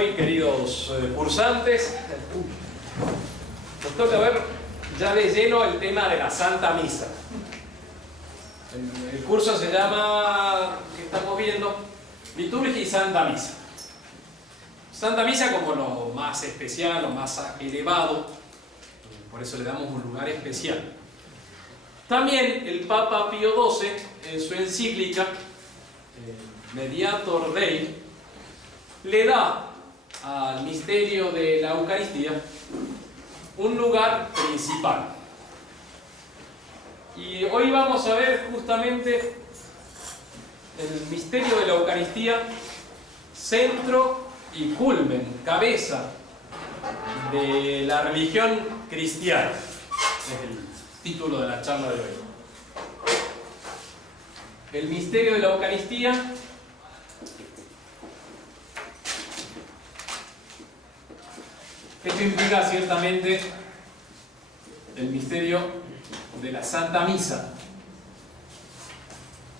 hoy, queridos cursantes. Nos toca ver ya de lleno el tema de la Santa Misa. El curso se llama, que estamos viendo, Liturgia y Santa Misa. Santa Misa como lo más especial, lo más elevado, por eso le damos un lugar especial. También el Papa Pío XII, en su encíclica Mediator Dei, le da al misterio de la Eucaristía un lugar principal. Y hoy vamos a ver justamente el misterio de la Eucaristía, centro y culmen, cabeza de la religión cristiana. Es el título de la charla de hoy. El misterio de la Eucaristía esto implica ciertamente el misterio de la Santa Misa,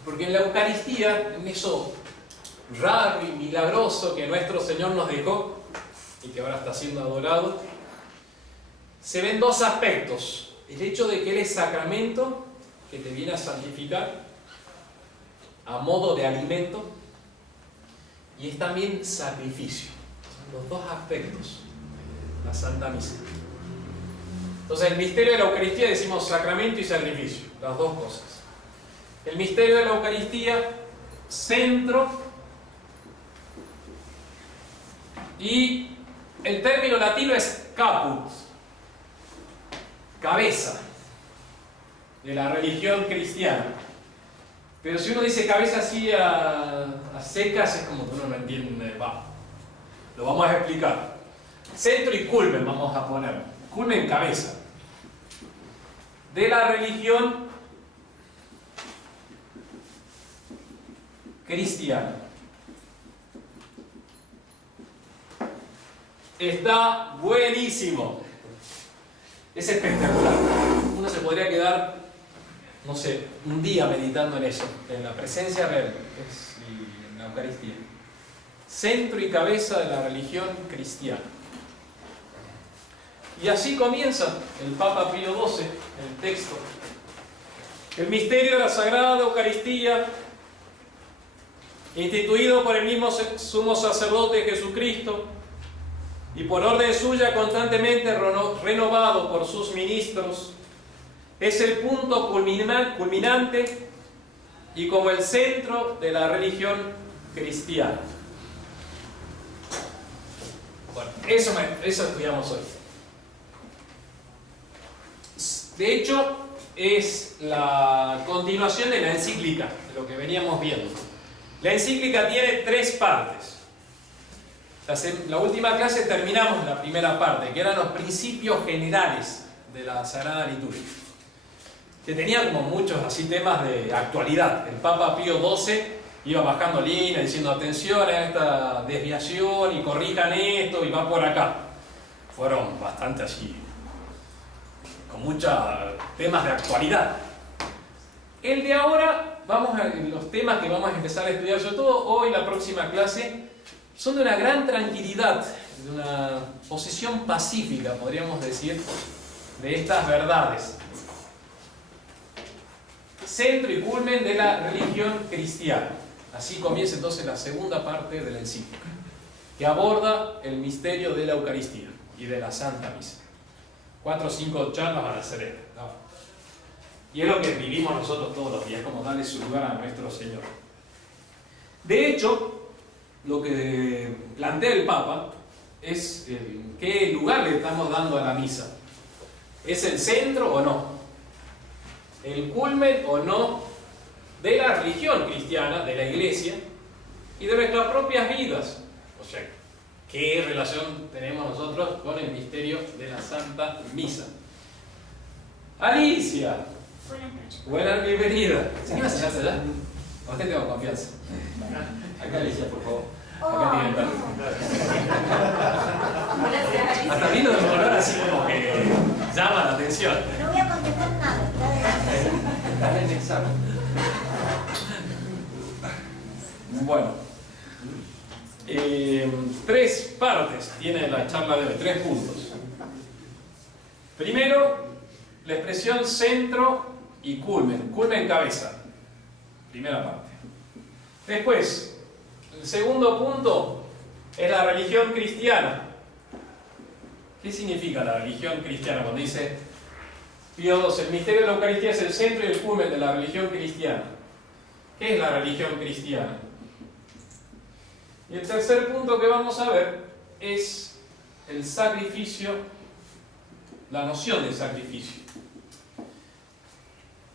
porque en la Eucaristía, en eso raro y milagroso que nuestro Señor nos dejó y que ahora está siendo adorado, se ven dos aspectos: el hecho de que Él es sacramento que te viene a santificar a modo de alimento, y es también sacrificio. Son los dos aspectos de la Santa Misa. Entonces, el misterio de la Eucaristía decimos sacramento y sacrificio, las dos cosas. El misterio de la Eucaristía, centro, y el término latino es caput, cabeza de la religión cristiana. Pero si uno dice cabeza así a secas, es como que uno no entiende. Lo vamos a explicar. Centro y culmen vamos a poner. Culmen, cabeza de la religión cristiana. Está buenísimo. Es espectacular. Uno se podría quedar, no sé, un día meditando en eso, en la presencia real, y en la Eucaristía. Centro y cabeza de la religión cristiana. Y así comienza el Papa Pío XII, el texto. El misterio de la Sagrada Eucaristía, instituido por el mismo sumo sacerdote Jesucristo, y por orden suya constantemente renovado por sus ministros, es el punto culminante y como el centro de la religión cristiana. Bueno, eso estudiamos hoy. De hecho, es la continuación de la encíclica, de lo que veníamos viendo. La encíclica tiene 3 partes. La última clase terminamos la primera parte, que eran los principios generales de la Sagrada Liturgia, que tenía como muchos así temas de actualidad. El Papa Pío XII iba bajando líneas diciendo atención a esta desviación y corrijan esto y va por acá. Fueron bastante así, con muchos temas de actualidad. El de ahora, los temas que vamos a empezar a estudiar, sobre todo hoy, la próxima clase, son de una gran tranquilidad, de una posición pacífica, podríamos decir, de estas verdades. Centro y culmen de la religión cristiana. Así comienza entonces la segunda parte de la encíclica, que aborda el misterio de la Eucaristía y de la Santa Misa. 4 o 5 charlas van a hacer esto, ¿no? Y es lo que vivimos nosotros todos los días, como darle su lugar a nuestro Señor. De hecho, lo que plantea el Papa es qué lugar le estamos dando a la misa. ¿Es el centro o no? ¿El culmen o no de la religión cristiana, de la Iglesia y de nuestras propias vidas? O sea, ¿qué relación tenemos nosotros con el misterio de la Santa Misa? Alicia. Buenas noches. Buenas, bienvenida. ¿Sí que vas a sentarse allá? A usted tengo confianza. Acá, Alicia, por favor. Acá tiene el perro. Gracias, Alicia. Hasta vino de un color así como que llama la atención. No voy a contestar nada. Está en el examen. Bueno. Tres partes tiene la charla de hoy, 3 puntos. Primero, la expresión centro y culmen, culmen cabeza, primera parte. Después, el segundo punto es la religión cristiana. ¿Qué significa la religión cristiana? Cuando dice Pío II, el misterio de la Eucaristía es el centro y el culmen de la religión cristiana. ¿Qué es la religión cristiana? Y el tercer punto que vamos a ver es el sacrificio, la noción de sacrificio.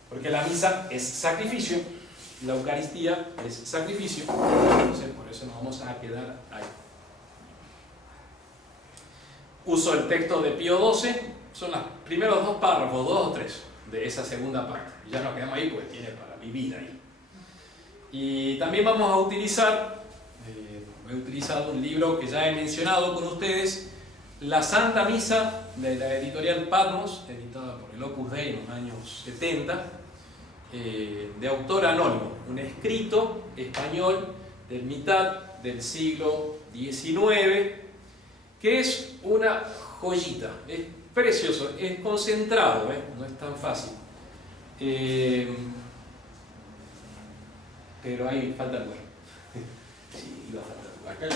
Porque la misa es sacrificio, la Eucaristía es sacrificio, entonces por eso nos vamos a quedar ahí. Uso el texto de Pío XII, son los primeros 2 párrafos, 2 o 3 de esa segunda parte. Y ya nos quedamos ahí porque tiene para vivir ahí. Y también vamos a utilizar, he utilizado un libro que ya he mencionado con ustedes, La Santa Misa, de la editorial Patmos, editada por el Opus Dei en los años 70, de autor anónimo, un escrito español de mitad del siglo XIX, que es una joyita, es precioso, es concentrado, no es tan fácil. Pero ahí falta lugar. Sí, iba a faltar lugar. Acá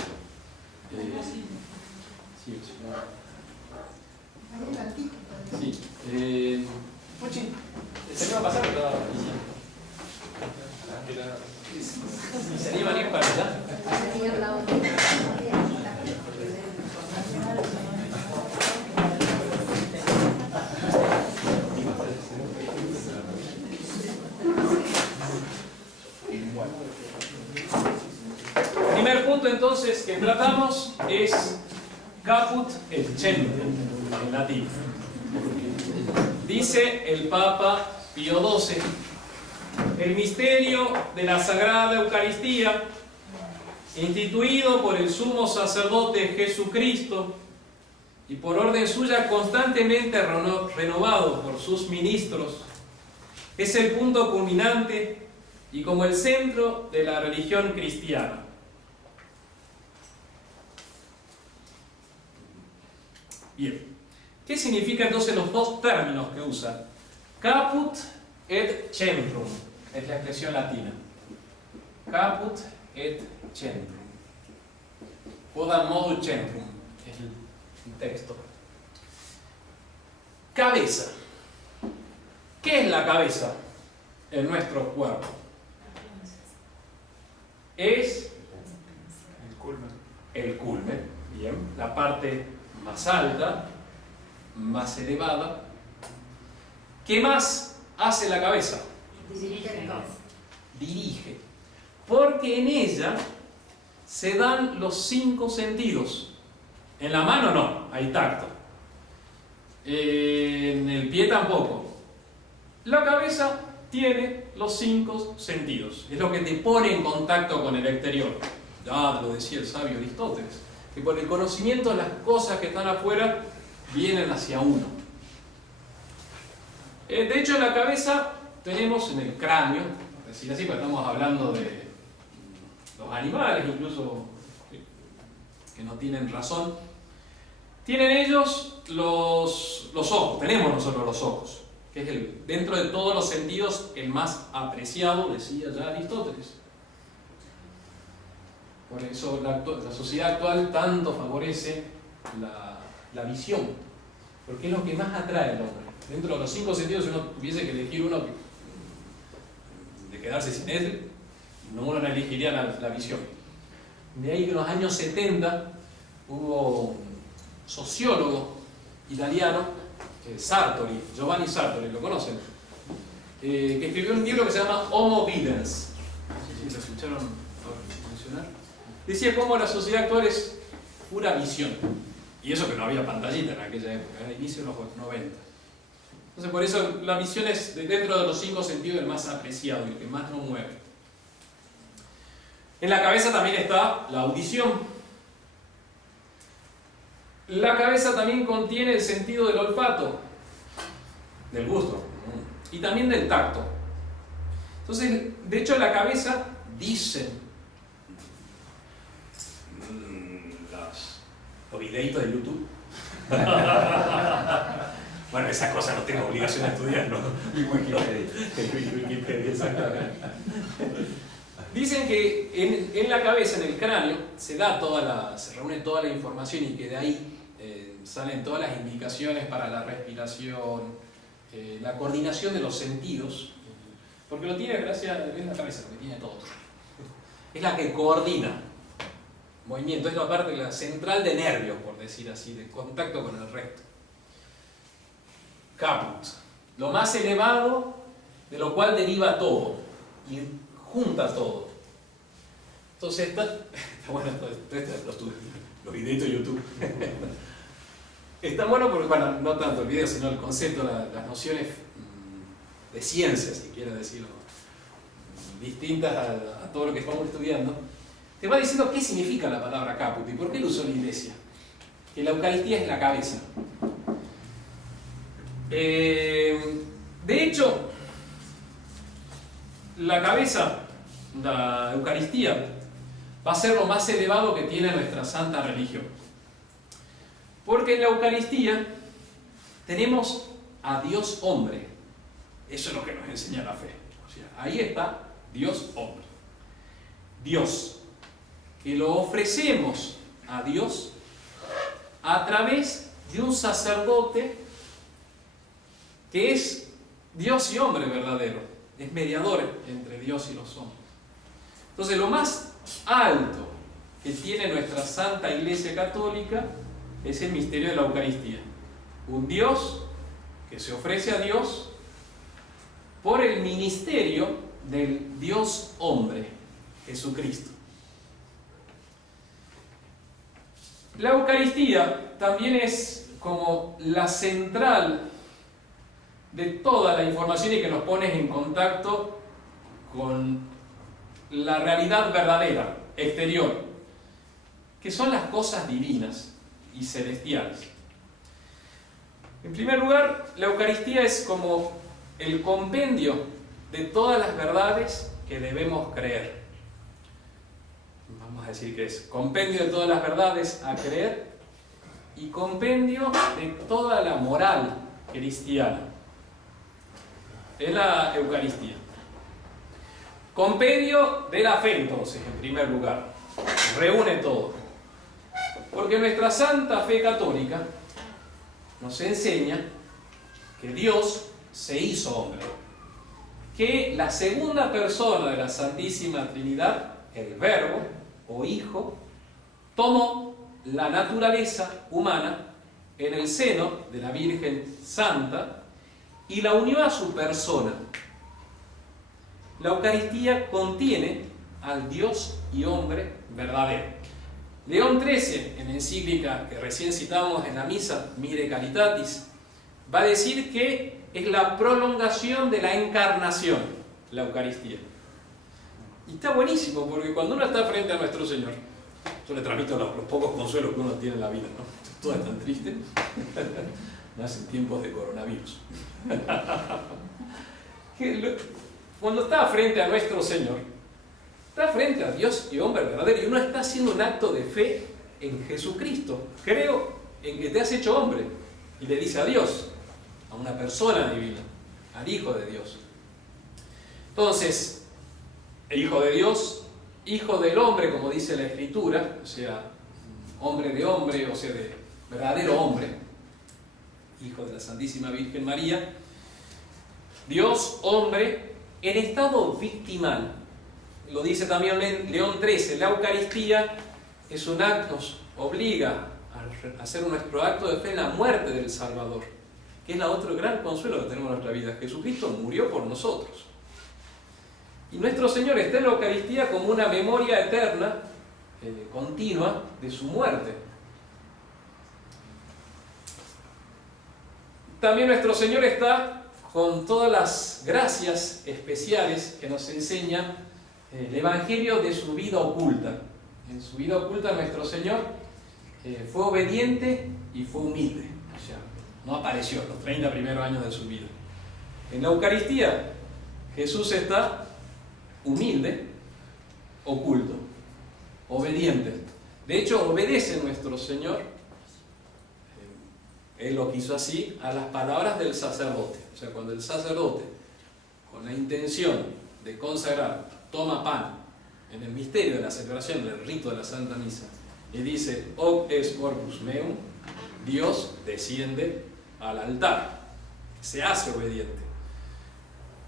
Sí, sí, sí. sí. Puchi, ¿se me va a pasar o estaba diciendo? ¿Se iban a ir para allá? Primer punto entonces que tratamos es caput et centrum en latín. Dice el Papa Pío XII, el misterio de la Sagrada Eucaristía, instituido por el sumo sacerdote Jesucristo y por orden suya constantemente renovado por sus ministros, es el punto culminante y como el centro de la religión cristiana. Bien, ¿qué significa entonces los 2 términos que usa? Caput et centrum, es la expresión latina. Caput et centrum. Quodam modo centrum, es el texto. Cabeza. ¿Qué es la cabeza en nuestro cuerpo? Es el culmen, bien, la parte más alta, más elevada. ¿Qué más hace la cabeza? Dirige. Porque en ella se dan los 5 sentidos. En la mano no, hay tacto. En el pie tampoco. La cabeza tiene los 5 sentidos. Es lo que te pone en contacto con el exterior. Ya lo decía el sabio Aristóteles, que por el conocimiento las cosas que están afuera vienen hacia uno. De hecho, en la cabeza tenemos, en el cráneo, decir así, porque estamos hablando de los animales, incluso que no tienen razón, tienen ellos los ojos, tenemos nosotros los ojos, que es dentro de todos los sentidos el más apreciado, decía ya Aristóteles. Por eso la sociedad actual tanto favorece la visión, porque es lo que más atrae al hombre. Dentro de los 5 sentidos, si uno tuviese que elegir uno de quedarse sin él, uno no elegiría la visión. De ahí que en los años 70 hubo un sociólogo italiano, Sartori, Giovanni Sartori, ¿lo conocen? Que escribió un libro que se llama Homo Videns. No sé si lo escucharon mencionar. Decía cómo la sociedad actual es pura visión. Y eso que no había pantallita en aquella época, era inicio de los 90. Entonces por eso la visión es dentro de los 5 sentidos el más apreciado, el que más nos mueve. En la cabeza también está la audición. La cabeza también contiene el sentido del olfato, del gusto, y también del tacto. Entonces, de hecho, la cabeza, dicen Los videitos de YouTube. Bueno, esas cosas no tengo obligación de estudiar, ¿no? Y Wikipedia. Wikipedia, exactamente. Dicen que en la cabeza, en el cráneo, se reúne toda la información y que de ahí salen todas las indicaciones para la respiración, la coordinación de los sentidos, porque lo tiene gracias a la cabeza, lo que tiene todo. Es la que coordina movimiento, es la parte de la central de nervios, por decir así, de contacto con el resto. Caput, lo más elevado, de lo cual deriva todo y junta todo. Entonces está bueno, los videos de YouTube. Está bueno porque, bueno, no tanto el video, sino el concepto, las nociones de ciencia, si quiero decirlo, distintas a todo lo que estamos estudiando. Te va diciendo qué significa la palabra caput y por qué lo usó la Iglesia. Que la Eucaristía es la cabeza. De hecho, la cabeza, la Eucaristía, va a ser lo más elevado que tiene nuestra santa religión. Porque en la Eucaristía tenemos a Dios hombre. Eso es lo que nos enseña la fe. O sea, ahí está Dios hombre. Dios, que lo ofrecemos a Dios a través de un sacerdote que es Dios y hombre verdadero, es mediador entre Dios y los hombres. Entonces, lo más alto que tiene nuestra Santa Iglesia Católica es el misterio de la Eucaristía. Un Dios que se ofrece a Dios por el ministerio del Dios hombre, Jesucristo. La Eucaristía también es como la central de toda la información y que nos pone en contacto con la realidad verdadera, exterior, que son las cosas divinas y celestiales. En primer lugar, la Eucaristía es como el compendio de todas las verdades que debemos creer. Vamos a decir que es compendio de todas las verdades a creer y compendio de toda la moral cristiana. Es la Eucaristía. Compendio de la fe, entonces, en primer lugar. Reúne todo. Porque nuestra santa fe católica nos enseña que Dios se hizo hombre. Que la segunda persona de la Santísima Trinidad, el Verbo o Hijo, tomó la naturaleza humana en el seno de la Virgen Santa y la unió a su persona. La Eucaristía contiene al Dios y hombre verdadero. León XIII, en la encíclica que recién citamos en la misa, Mire Caritatis, va a decir que es la prolongación de la encarnación, la Eucaristía. Y está buenísimo, porque cuando uno está frente a nuestro Señor, yo le transmito los pocos consuelos que uno tiene en la vida, ¿no? Todo es tan triste. Más en tiempos de coronavirus. Cuando está frente a nuestro Señor, está frente a Dios y hombre verdadero, y uno está haciendo un acto de fe en Jesucristo. Creo en que te has hecho hombre, y le dice a Dios, a una persona divina, al Hijo de Dios. Entonces, el Hijo de Dios, Hijo del hombre, como dice la Escritura, o sea, hombre de hombre, o sea, de verdadero hombre, Hijo de la Santísima Virgen María, Dios hombre en estado victimal. Lo dice también León XIII, la Eucaristía es un acto, nos obliga a hacer nuestro acto de fe en la muerte del Salvador, que es el otro gran consuelo que tenemos en nuestra vida. Jesucristo murió por nosotros. Y nuestro Señor está en la Eucaristía como una memoria eterna, continua, de su muerte. También nuestro Señor está con todas las gracias especiales que nos enseña el Evangelio de su vida oculta. En su vida oculta nuestro Señor fue obediente y fue humilde. O sea, no apareció los 30 primeros años de su vida. En la Eucaristía Jesús está humilde, oculto, obediente. De hecho, obedece nuestro Señor Él lo quiso así, a las palabras del sacerdote. O sea, cuando el sacerdote, con la intención de consagrar, toma pan en el misterio de la celebración del rito de la Santa Misa y dice, Hoc es corpus meum, Dios desciende al altar, se hace obediente.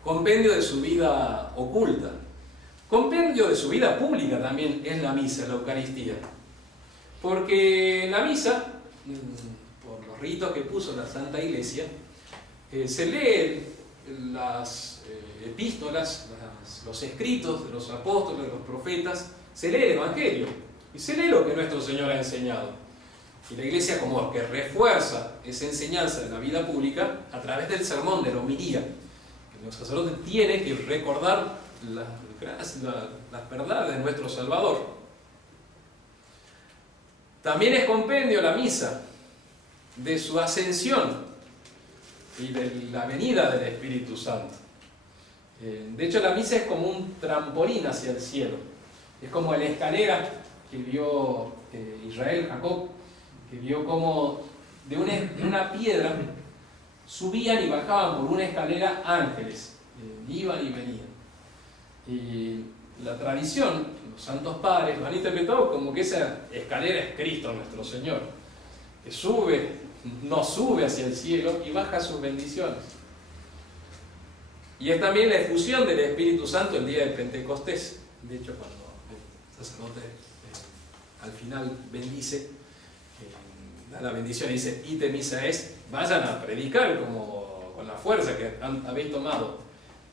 Compendio de su vida oculta. Compendio de su vida pública también es la misa, la Eucaristía. Porque en la misa, por los ritos que puso la Santa Iglesia, se leen las epístolas, los escritos de los apóstoles, de los profetas, se lee el Evangelio y se lee lo que nuestro Señor ha enseñado. Y la Iglesia como que refuerza esa enseñanza en la vida pública a través del sermón, de la homilía. El sacerdote tiene que recordar las verdades de nuestro Salvador. También es compendio la misa de su ascensión y de la venida del Espíritu Santo. De hecho, la misa es como un trampolín hacia el cielo. Es como la escalera que vio Israel, Jacob, que vio como de una piedra subían y bajaban por una escalera ángeles, iban y venían. Y la tradición, los santos padres lo han interpretado como que esa escalera es Cristo nuestro Señor, que nos sube hacia el cielo y baja sus bendiciones. Y es también la efusión del Espíritu Santo el día de Pentecostés. De hecho, cuando el sacerdote al final bendice, da la bendición y dice, ite misa es, vayan a predicar como con la fuerza que habéis tomado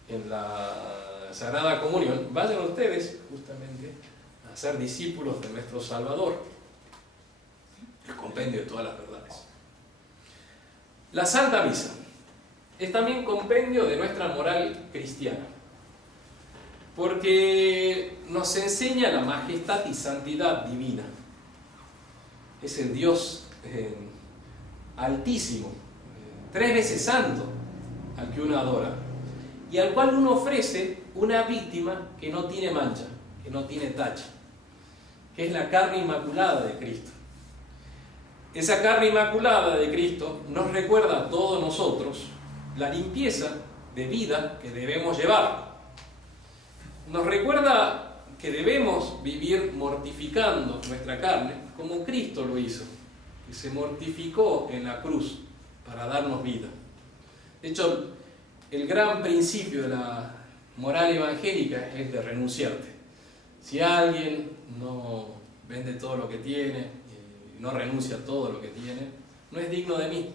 en la Sagrada Comunión, vayan ustedes justamente a ser discípulos de nuestro Salvador, el compendio de todas las verdades. La Santa Misa es también compendio de nuestra moral cristiana, porque nos enseña la majestad y santidad divina. Es el Dios altísimo, 3 veces santo, al que uno adora, y al cual uno ofrece una víctima que no tiene mancha, que no tiene tacha, que es la carne inmaculada de Cristo. Esa carne inmaculada de Cristo nos recuerda a todos nosotros la limpieza de vida que debemos llevar. Nos recuerda que debemos vivir mortificando nuestra carne como Cristo lo hizo, que se mortificó en la cruz para darnos vida. De hecho, el gran principio de la moral evangélica es de renunciarte. Si alguien no vende todo lo que tiene, no renuncia a todo lo que tiene, no es digno de mí.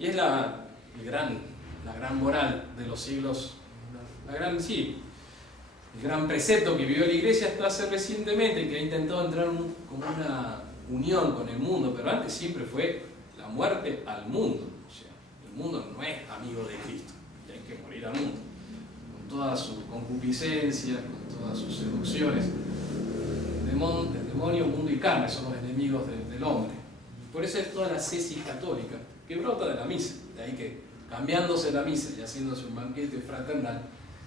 Y es la gran moral de los siglos, el gran precepto que vivió la Iglesia hasta hace recientemente, que ha intentado entrar como una unión con el mundo, pero antes siempre fue la muerte al mundo. O sea, el mundo no es amigo de Cristo, y hay que morir al mundo, con toda su concupiscencia, con todas sus seducciones. El demonio, mundo y carne son los enemigos del hombre. Por eso es toda la cesis católica que brota de la misa. De ahí que cambiándose la misa y haciéndose un banquete fraternal,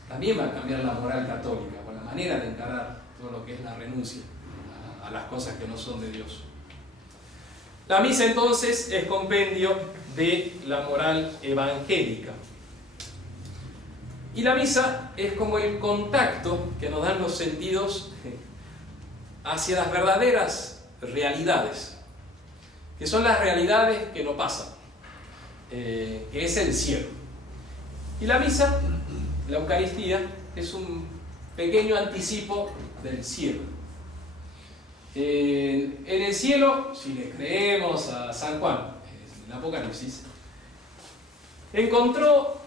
también va a cambiar la moral católica, con la manera de encarar todo lo que es la renuncia a las cosas que no son de Dios. La misa entonces es compendio de la moral evangélica. Y la misa es como el contacto que nos dan los sentidos hacia las verdaderas realidades, que son las realidades que no pasan, que es el cielo. Y la misa, la Eucaristía, es un pequeño anticipo del cielo. En el cielo, si le creemos a San Juan, en el Apocalipsis, encontró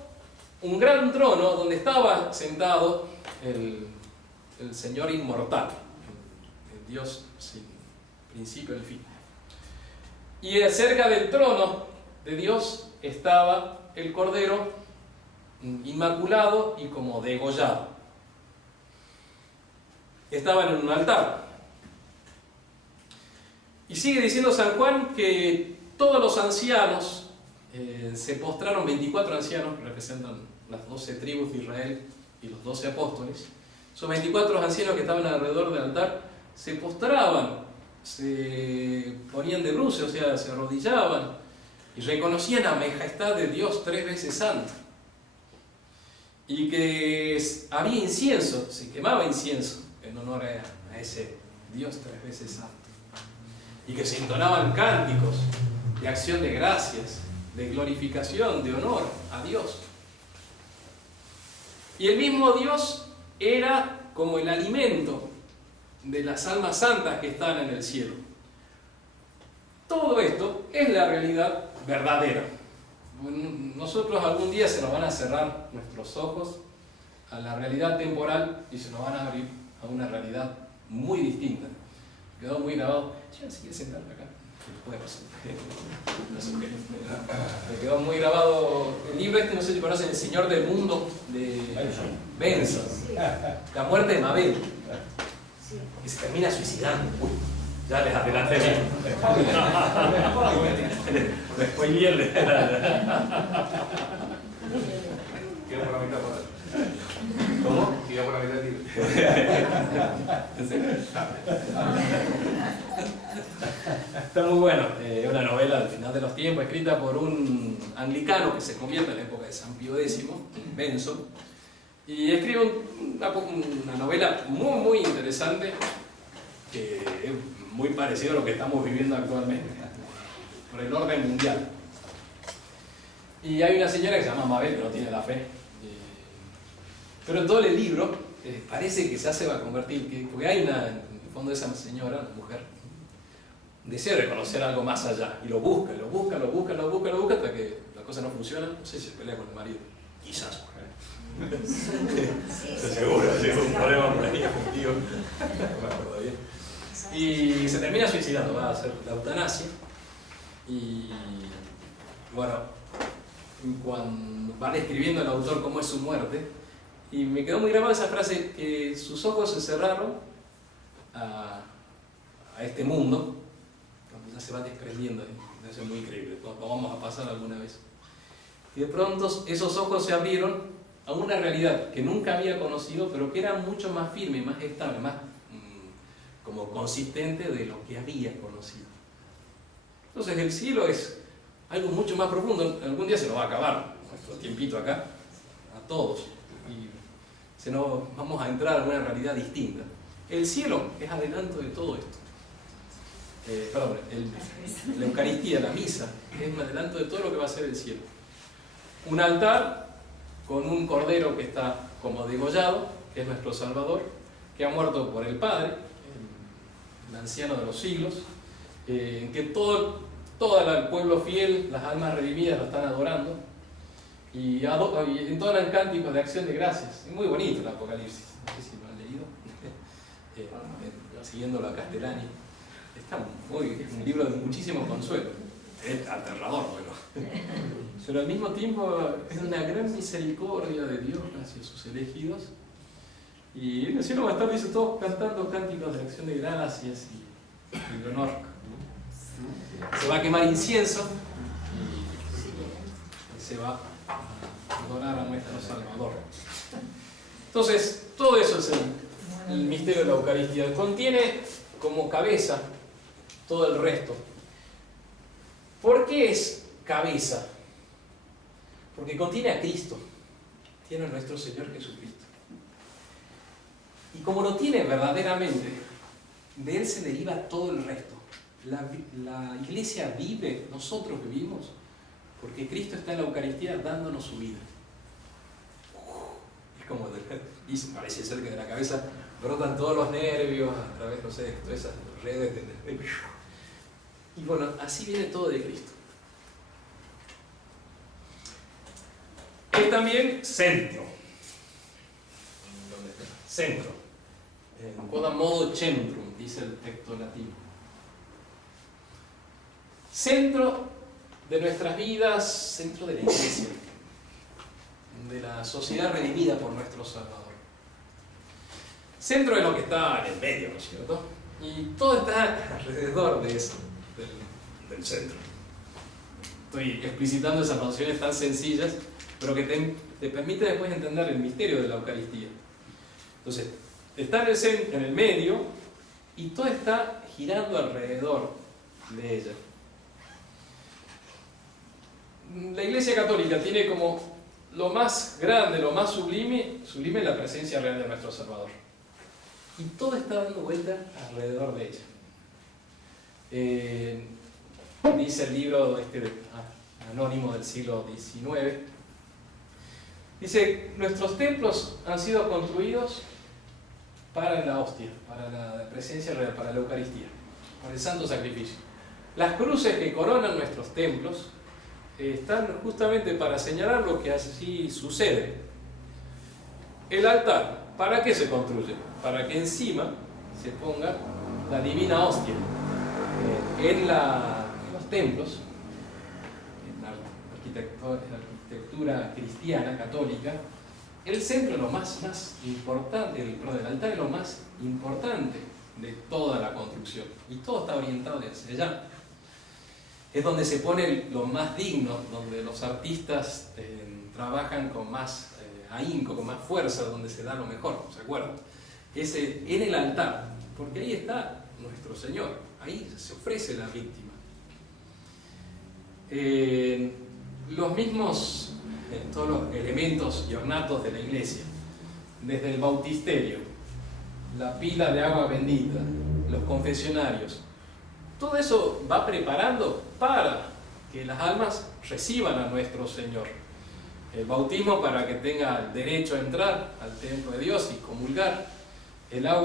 un gran trono donde estaba sentado el Señor inmortal, el Dios sin principio ni fin. Y cerca del trono de Dios estaba el Cordero inmaculado y como degollado. Estaban en un altar. Y sigue diciendo San Juan que todos los ancianos se postraron, 24 ancianos que representan las 12 tribus de Israel y los 12 apóstoles. Son 24 ancianos que estaban alrededor del altar, se postraban, se ponían de bruces, o sea, se arrodillaban y reconocían la majestad de Dios 3 veces santo. Y que había incienso, se quemaba incienso en honor a ese Dios 3 veces santo. Y que se entonaban cánticos de acción de gracias, de glorificación, de honor a Dios. Y el mismo Dios era como el alimento de las almas santas que están en el cielo. Todo esto es la realidad verdadera. Nosotros algún día se nos van a cerrar nuestros ojos a la realidad temporal y se nos van a abrir a una realidad muy distinta. Quedó muy grabado. Si quieres sentarte acá, puede pasar. Me quedó muy grabado el libro no sé si conocen, El Señor del Mundo, de Benson. La muerte de Mabel. Que se termina suicidando. Uy, ya les adelanté bien. Después bien. Queda por la mitad por ahí. ¿Cómo? Queda por la mitad del libro. Está muy bueno. Es una novela al final de los tiempos, escrita por un anglicano que se convierte en la época de San Pío X, Benson. Y escribe una novela muy, muy interesante, que es muy parecido a lo que estamos viviendo actualmente, por el orden mundial. Y hay una señora que se llama Mabel, que no tiene la fe. Pero en todo el libro parece que se va a convertir, porque hay en el fondo de esa señora, una mujer, desea reconocer algo más allá. Y lo busca, hasta que la cosa no funciona. No sé si se pelea con el marido. Quizás. Seguro, sí, un problema por ahí contigo. No me acuerdo bien. Y se termina suicidando, va a hacer la eutanasia. Y bueno, cuando va describiendo el autor cómo es su muerte, y me quedó muy grabada esa frase, que sus ojos se cerraron a este mundo, cuando ya se va desprendiendo. Eso es muy increíble, lo vamos a pasar alguna vez. Y de pronto esos ojos se abrieron a una realidad que nunca había conocido, pero que era mucho más firme, más estable, más como consistente de lo que había conocido. Entonces el cielo es algo mucho más profundo. Algún día se nos va a acabar nuestro tiempito acá, a todos, y vamos a entrar a una realidad distinta. El cielo es adelanto de todo esto. La Eucaristía, la misa, es un adelanto de todo lo que va a ser el cielo. Un altar con un cordero que está como degollado, que es nuestro Salvador, que ha muerto por el Padre, el anciano de los siglos, que todo el pueblo fiel, las almas redimidas lo están adorando, y entonan cánticos de acción de gracias. Es muy bonito el Apocalipsis, no sé si lo han leído, siguiendo a Castellani. Es un libro de muchísimo consuelo. Es aterrador, pero al mismo tiempo es una gran misericordia de Dios hacia sus elegidos. Y en el cielo va a estar, dice, todos cantando cánticos de acción de gracias y de honor. Se va a quemar incienso y se va a adorar a nuestro Salvador. Entonces, todo eso es el misterio de la Eucaristía. Contiene como cabeza todo el resto. ¿Por qué es cabeza? Porque contiene a Cristo, tiene a nuestro Señor Jesucristo. Y como lo tiene verdaderamente, de Él se deriva todo el resto. La Iglesia vive, nosotros vivimos, porque Cristo está en la Eucaristía dándonos su vida. Es como, y parece ser que de la cabeza brotan todos los nervios a través, no sé, de todas esas redes de nervios. Y bueno, así viene todo de Cristo. Es también centro. ¿Dónde está? Centro. En quod modo centrum, dice el texto latino. Centro de nuestras vidas, centro de la Iglesia, de la sociedad redimida por nuestro Salvador. Centro de lo que está en el medio, ¿no es cierto? Y todo está alrededor de eso, del centro. Estoy explicitando esas nociones tan sencillas, pero que te permite después entender el misterio de la Eucaristía. Entonces, está en el medio y todo está girando alrededor de ella. La Iglesia Católica tiene como lo más grande, lo más sublime la presencia real de nuestro Salvador. Y todo está dando vuelta alrededor de ella. Dice el libro anónimo del siglo XIX, dice: nuestros templos han sido construidos para la hostia, para la presencia real, para la Eucaristía, para el santo sacrificio. Las cruces que coronan nuestros templos están justamente para señalar lo que así sucede. El altar, ¿para qué se construye? Para que encima se ponga la divina hostia. En los templos, en la arquitectura cristiana, católica, el centro es lo más importante, el altar es lo más importante de toda la construcción. Y todo está orientado hacia allá. Es donde se pone lo más digno, donde los artistas trabajan con más ahínco, con más fuerza, donde se da lo mejor, ¿se acuerdan? En el altar, porque ahí está nuestro Señor, ahí se ofrece la víctima. Los mismos, todos los elementos y ornatos de la iglesia, desde el bautisterio, la pila de agua bendita, los confesionarios, todo eso va preparando para que las almas reciban a nuestro Señor. El bautismo para que tenga el derecho a entrar al templo de Dios y comulgar. La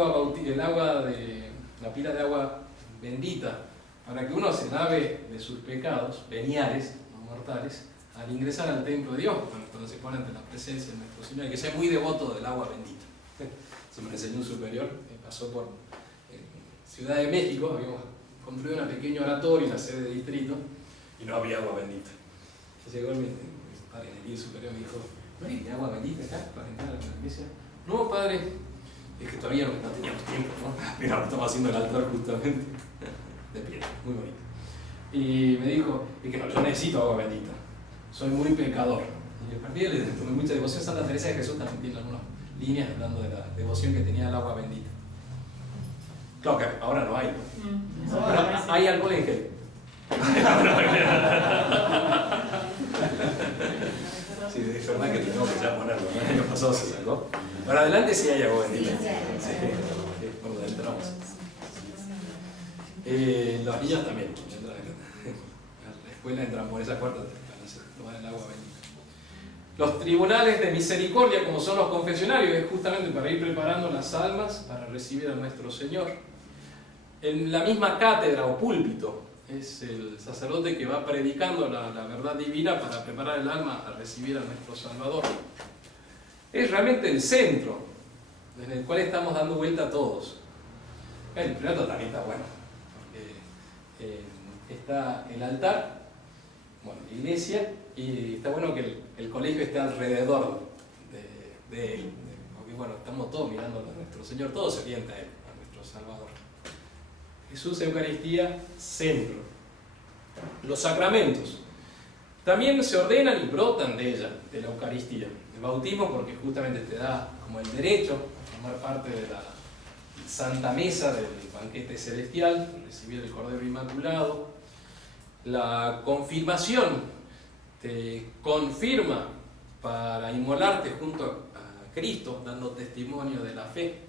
pila de agua bendita para que uno se lave de sus pecados veniales, no mortales, al ingresar al templo de Dios, cuando se pone ante la presencia de nuestro Señor, y que sea muy devoto del agua bendita. Se me enseñó un superior que pasó por Ciudad de México, habíamos construido una pequeña oratorio en la sede de distrito y no había agua bendita. Y llegó el padre en el líder superior y dijo: ¿no hay agua bendita acá para entrar a la iglesia? No, padre, es que todavía no teníamos tiempo, ¿no? Mira, estamos haciendo el altar justamente de piedra, muy bonito. Y me dijo: es que no, yo necesito agua bendita, soy muy pecador. Y a partir de tomé mucha devoción. Santa Teresa de Jesús también tiene algunas líneas hablando de la devoción que tenía al agua bendita. Claro que ahora no hay, ¿no? Ahora hay alcohol en gel. Sí, es verdad que tenemos que ya ponerlo, ¿no? El año pasado se sacó. Para adelante sí hay agua bendita. Sí, bueno, entramos. Los niños también. A la escuela entran por esa puerta para tomar el agua bendita. Los tribunales de misericordia, como son los confesionarios, es justamente para ir preparando las almas para recibir a nuestro Señor. En la misma cátedra o púlpito es el sacerdote que va predicando la verdad divina para preparar el alma a recibir a nuestro Salvador. Es realmente el centro en el cual estamos dando vuelta a todos. El prelato también está bueno, porque está el altar, bueno, la iglesia, y está bueno que el colegio esté alrededor de él, porque bueno, estamos todos mirando a nuestro Señor, todo se orienta a él, a nuestro Salvador. Jesús, Eucaristía, centro. Los sacramentos también se ordenan y brotan de ella, de la Eucaristía. El bautismo, porque justamente te da como el derecho a formar parte de la Santa Mesa del banquete celestial, recibir el Cordero Inmaculado. La confirmación te confirma para inmolarte junto a Cristo, dando testimonio de la fe.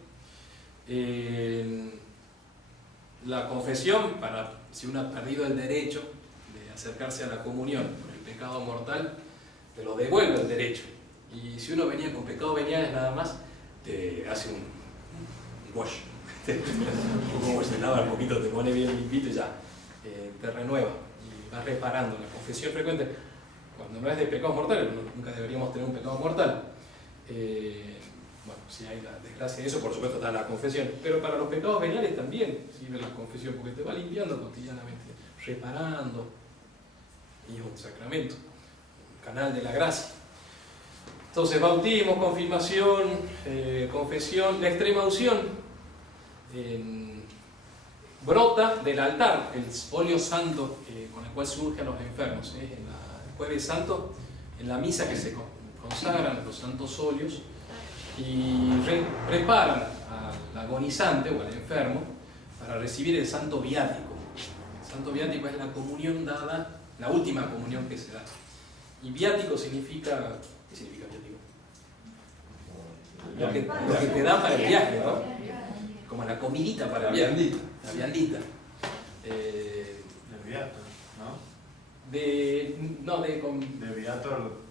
La confesión, para si uno ha perdido el derecho de acercarse a la comunión por el pecado mortal, te lo devuelve el derecho. Y si uno venía con pecados veniales nada más, te hace un wash. Te lava un poquito, te pone bien limpito y ya, te renueva y vas reparando. La confesión frecuente, cuando no es de pecados mortales, nunca deberíamos tener un pecado mortal. Bueno, si hay la desgracia de eso, por supuesto está la confesión, pero para los pecados veniales también sirve la confesión, porque te va limpiando cotidianamente, reparando, y es un sacramento, un canal de la gracia. Entonces, bautismo, confirmación, confesión, la extrema unción brota del altar, el óleo santo con el cual se unge a los enfermos. En el Jueves Santo, en la misa que se consagran los santos óleos y preparan al agonizante o al enfermo para recibir el santo viático. El santo viático es la comunión dada, la última comunión que se da. Y viático significa... ¿Qué significa viático? Lo que te dan para el viaje, ¿no? Como la comidita para el viaje. La viandita. De viator, ¿no? De viator.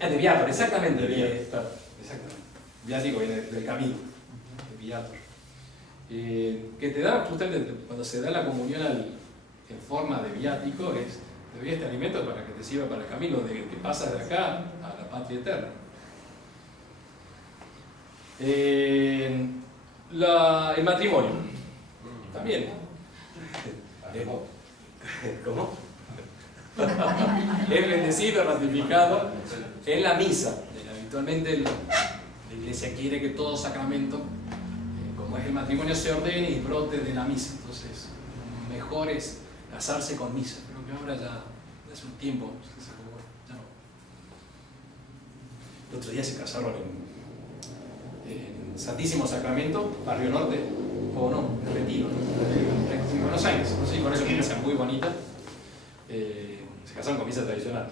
de viator, exactamente. De viator. Exactamente. Viático viene del camino. De viator. Que te da, justamente cuando se da la comunión en forma de viático, es te doy este alimento para que te sirva para el camino de que pasas de acá a la patria eterna. El matrimonio también. ¿Cómo? Es bendecido, ratificado en la misa. Habitualmente la Iglesia quiere que todo sacramento, como es el matrimonio, se ordene y brote de la misa. Entonces, mejor es casarse con misa. Creo que ahora ya hace un tiempo ya no. El otro día se casaron en Santísimo Sacramento, Barrio Norte, o no, en Retiro, en Buenos Aires. No sé si con eso que sea muy bonita. Se casaron con misa tradicional.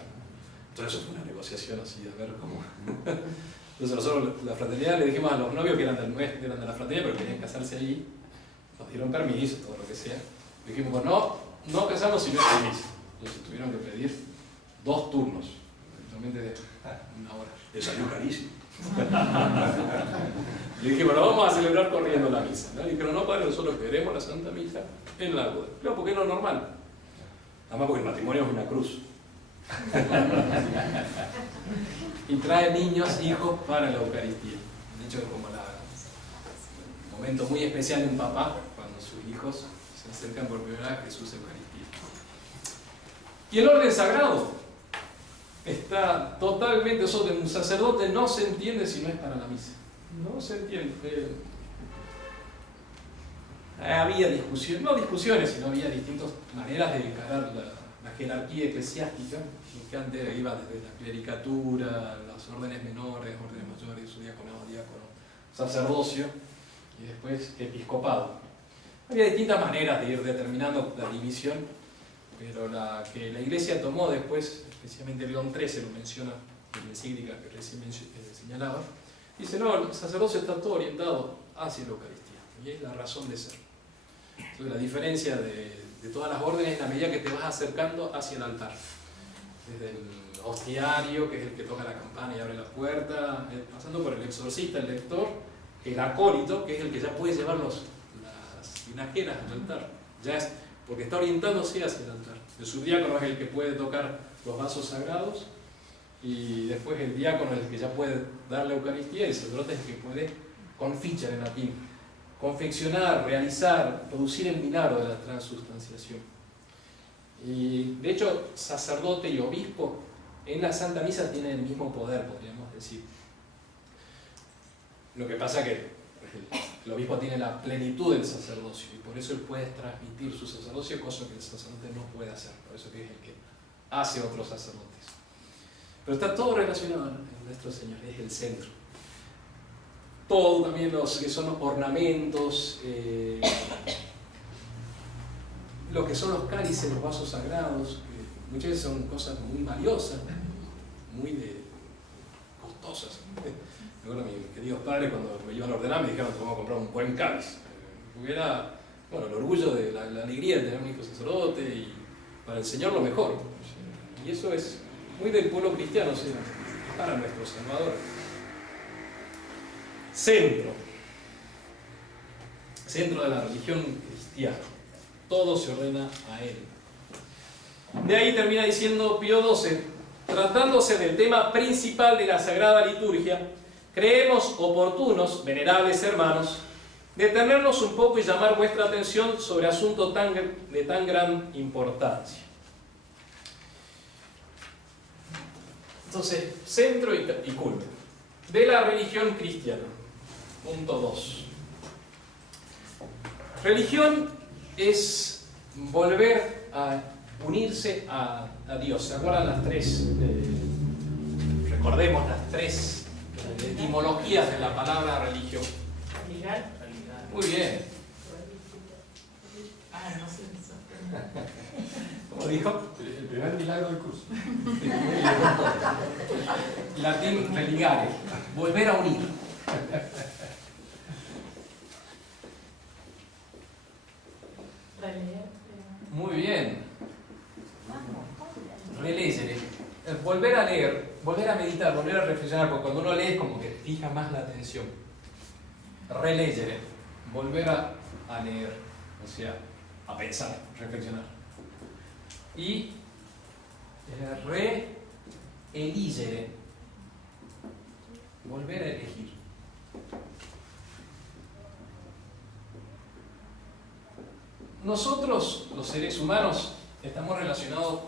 Entonces eso fue una negociación así, a ver cómo. Entonces nosotros, la fraternidad, le dijimos a los novios que eran de la fraternidad, pero querían casarse ahí, nos dieron permiso, todo lo que sea. Le dijimos, pues no casamos si no es con misa. Entonces tuvieron que pedir 2 turnos, realmente de 1 hora. Les salió carísimo. Le dije, bueno, vamos a celebrar corriendo la misa. Le dijeron, no, padre, nosotros queremos la Santa Misa en la boda. Claro, porque es lo normal. Además, porque el matrimonio es una cruz. Y trae niños, hijos para la Eucaristía. De hecho, es como un momento muy especial de un papá cuando sus hijos se acercan por primera vez a Jesús Eucaristía. Y el orden sagrado está totalmente, eso de un sacerdote no se entiende si no es para la misa. No se entiende. Había discusiones, no discusiones, sino había distintas maneras de encarar la jerarquía eclesiástica, que antes iba desde la clericatura, las órdenes menores, órdenes mayores, su diaconado, sacerdocio y después episcopado. Había distintas maneras de ir determinando la división, pero la que la Iglesia tomó después, especialmente León XIII lo menciona en la encíclica que recién señalaba, dice, no, el sacerdocio está todo orientado hacia la Eucaristía, y es la razón de ser. Entonces, la diferencia de todas las órdenes es la medida que te vas acercando hacia el altar. Desde el hostiario, que es el que toca la campana y abre la puerta, pasando por el exorcista, el lector, el acólito, que es el que ya puede llevar las vinajeras al altar. Ya es porque está orientándose hacia el altar. El subdiácono es el que puede tocar los vasos sagrados, y después el diácono es el que ya puede dar la Eucaristía, y el sacerdote es el que puede confichar en latín, confeccionar, realizar, producir el milagro de la transustanciación. Y de hecho, sacerdote y obispo en la Santa Misa tienen el mismo poder, podríamos decir. Lo que pasa es que el obispo tiene la plenitud del sacerdocio, y por eso él puede transmitir su sacerdocio, cosa que el sacerdote no puede hacer. Por eso que es el que hace otros sacerdotes. Pero está todo relacionado en nuestro Señor, es el centro. Todo, también los que son los ornamentos, lo que son los cálices, los vasos sagrados, que muchas veces son cosas muy valiosas, muy costosas. Me acuerdo a mis queridos padres cuando me iban a ordenar me dijeron que vamos a comprar un buen cáliz. Porque era, bueno, el orgullo de la alegría de tener un hijo sacerdote, y para el Señor lo mejor. Y eso es muy del pueblo cristiano, o sea, para nuestro Salvador. Centro de la religión cristiana. Todo se ordena a él. De ahí termina diciendo Pío XII, tratándose del tema principal de la Sagrada Liturgia, creemos oportunos, venerables hermanos, detenernos un poco y llamar vuestra atención sobre asuntos de tan gran importancia. Entonces, centro y culto de la religión cristiana. Punto 2. Religión es volver a unirse a Dios. ¿Se acuerdan las tres? Recordemos las tres etimologías de la palabra religión. Muy bien. ¿Cómo ¿Cómo dijo? El primer milagro del curso. Latín religare, volver a unir. Muy bien. Relegere. Volver a leer, volver a meditar, volver a reflexionar, porque cuando uno lee es como que fija más la atención. Relegere, volver a leer, o sea, a pensar, reflexionar. Y reeligere, volver a elegir. Nosotros, los seres humanos, estamos relacionados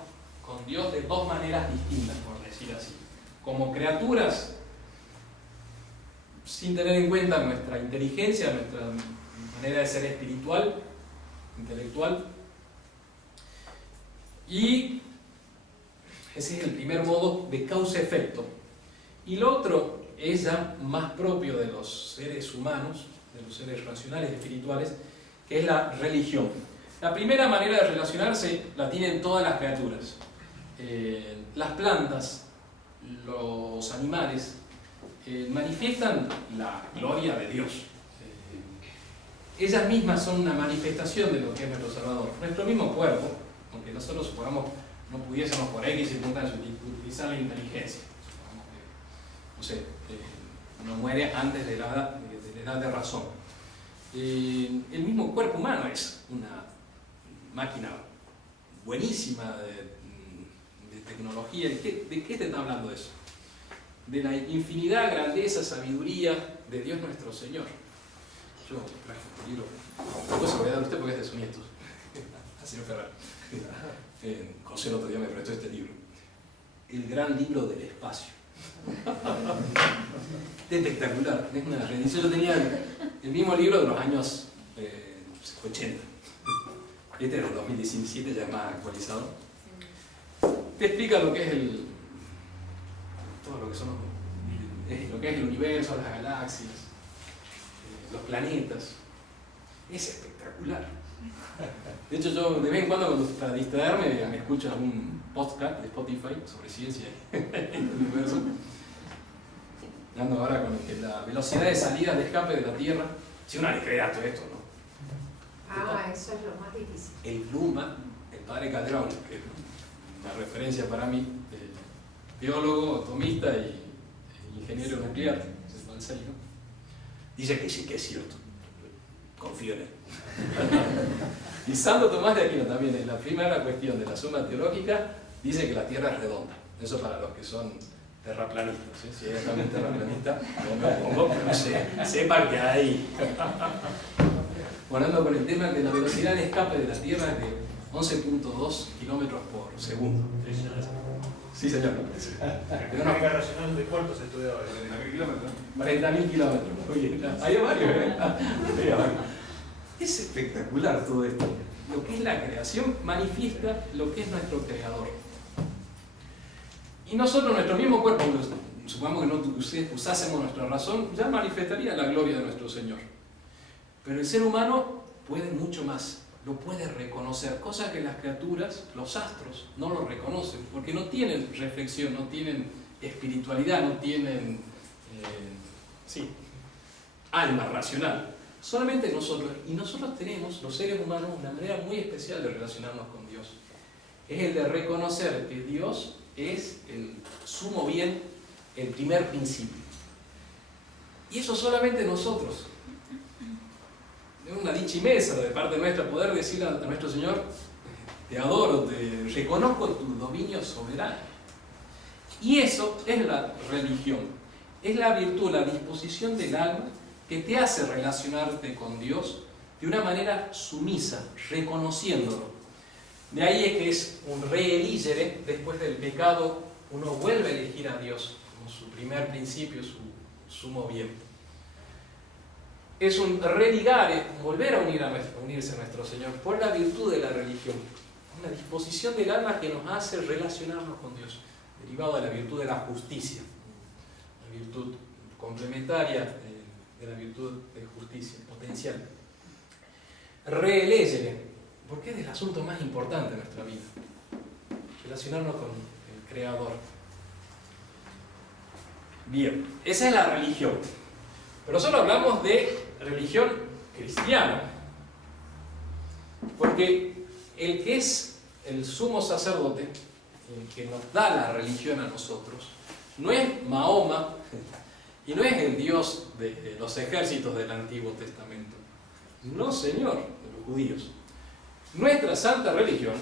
con Dios de dos maneras distintas, por decir así. Como criaturas, sin tener en cuenta nuestra inteligencia, nuestra manera de ser espiritual, intelectual. Y ese es el primer modo de causa-efecto. Y lo otro es ya más propio de los seres humanos, de los seres racionales espirituales, que es la religión. La primera manera de relacionarse la tienen todas las criaturas. Las plantas, los animales, manifiestan la gloria de Dios. Ellas mismas son una manifestación de lo que es nuestro Salvador. Nuestro mismo cuerpo, aunque nosotros supongamos no pudiésemos por X circunstancias utilizar la inteligencia, supongamos que, no sé, uno muere antes de la edad de razón. El mismo cuerpo humano es una máquina buenísima de tecnología. ¿De qué te está hablando eso? De la infinidad, grandeza, sabiduría de Dios nuestro Señor. Yo traje este libro, después se lo voy a dar a usted porque es de sus nietos. Así lo Ferrer. José el otro día me prestó este libro. El gran libro del espacio. Espectacular, es una reedición. Yo tenía el mismo libro de los años 80. Este es del 2017, ya es más actualizado. Te explica lo que es todo lo que son lo que es el universo, las galaxias, los planetas. Es espectacular. De hecho, yo de vez en cuando para distraerme me escucho algún podcast de Spotify sobre ciencia y el universo. Ando ahora con la velocidad de salida de escape de la Tierra. Si uno le cree a todo esto, ¿no? Eso es lo más difícil. El Pluma, el padre Calderón, que es una referencia para mí, biólogo, atomista y ingeniero nuclear, dice que sí, que es cierto. Confío en él. Y Santo Tomás de Aquino también, en la primera cuestión de la suma teológica, dice que la Tierra es redonda. Eso para los que son terraplanistas. ¿Sí? Si eres también terraplanista, no me opongo, pero sepan que hay. Bueno, ando con el tema de la velocidad de escape de la Tierra es de 11.2 kilómetros por segundo. Sí, señor. La mecánica racional de cuánto se estudiaba? 40.000 kilómetros. 40.000 kilómetros. Oye, hay varios, ¿eh? Es espectacular todo esto. Lo que es la creación manifiesta lo que es nuestro creador. Y nosotros, nuestro mismo cuerpo, supongamos que no usásemos nuestra razón, ya manifestaría la gloria de nuestro Señor. Pero el ser humano puede mucho más, lo puede reconocer, cosa que las criaturas, los astros, no lo reconocen, porque no tienen reflexión, no tienen espiritualidad, no tienen alma racional. Solamente nosotros, y nosotros tenemos, los seres humanos, una manera muy especial de relacionarnos con Dios. Es el de reconocer que Dios es el sumo bien, el primer principio. Y eso solamente nosotros. Es una dicha inmensa de parte nuestra poder decirle a nuestro Señor: te adoro, te reconozco tu dominio soberano. Y eso es la religión. Es la virtud, la disposición del alma que te hace relacionarte con Dios de una manera sumisa, reconociéndolo. De ahí es que es un reeligere. Después del pecado uno vuelve a elegir a Dios como su primer principio, su sumo bien. Es un religare, volver a unirse a nuestro Señor por la virtud de la religión. Una disposición del alma que nos hace relacionarnos con Dios, derivado de la virtud de la justicia, la virtud complementaria de la virtud de justicia potencial. Reelegere, porque es el asunto más importante de nuestra vida. relacionarnos con el Creador. Bien, esa es la religión. Pero solo hablamos de religión cristiana. Porque el que es el sumo sacerdote, el que nos da la religión a nosotros, no es Mahoma y no es el Dios de los ejércitos del Antiguo Testamento. No, señor, de los judíos. Nuestra santa religión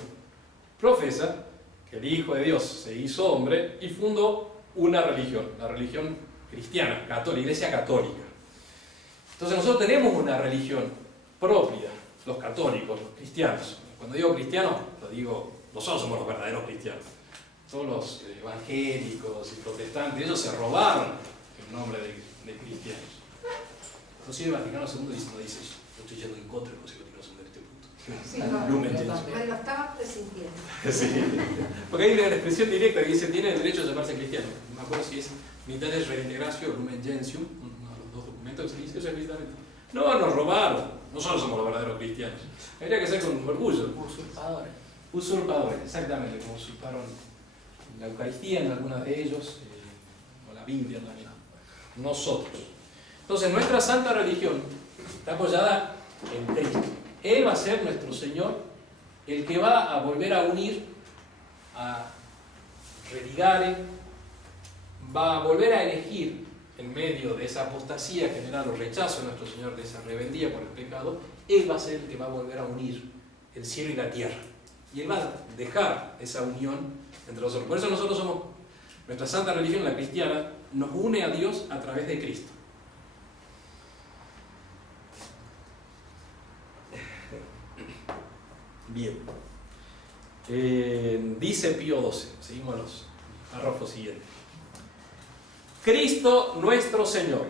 profesa que el Hijo de Dios se hizo hombre y fundó una religión, la religión cristiana, católica, Iglesia Católica. Entonces nosotros tenemos una religión propia, los católicos, los cristianos. Cuando digo cristianos, lo digo, nosotros somos los verdaderos cristianos. Todos los evangélicos y protestantes, ellos se robaron el nombre de cristianos. Inclusive el Vaticano II no dice eso. Yo estoy yendo en contra del Concilio Vaticano II en este punto. Sí, no, me lo estaba presintiendo. Sí. Porque hay una expresión directa que dice tiene el derecho a llamarse cristiano. No me acuerdo si es Mitades Reintegratio o Lumen Gentium, uno de los dos documentos que se dice eso explícitamente. No, nos robaron. Nosotros somos los verdaderos cristianos. Habría que ser con orgullo. Usurpadores. Usurpadores, exactamente, como usurparon la Eucaristía en algunos de ellos, o la Biblia también. Nosotros. Entonces, nuestra santa religión está apoyada en Cristo. Él va a ser nuestro Señor, el que va a volver a unir, a religare, va a volver a elegir en medio de esa apostasía general o rechazo de nuestro Señor, de esa rebeldía por el pecado. Él va a ser el que va a volver a unir el cielo y la tierra. Y Él va a dejar esa unión entre nosotros. Por eso nosotros somos, nuestra santa religión, la cristiana, nos une a Dios a través de Cristo. Bien. Dice Pío XII, seguimos los párrafos siguientes. Cristo nuestro Señor,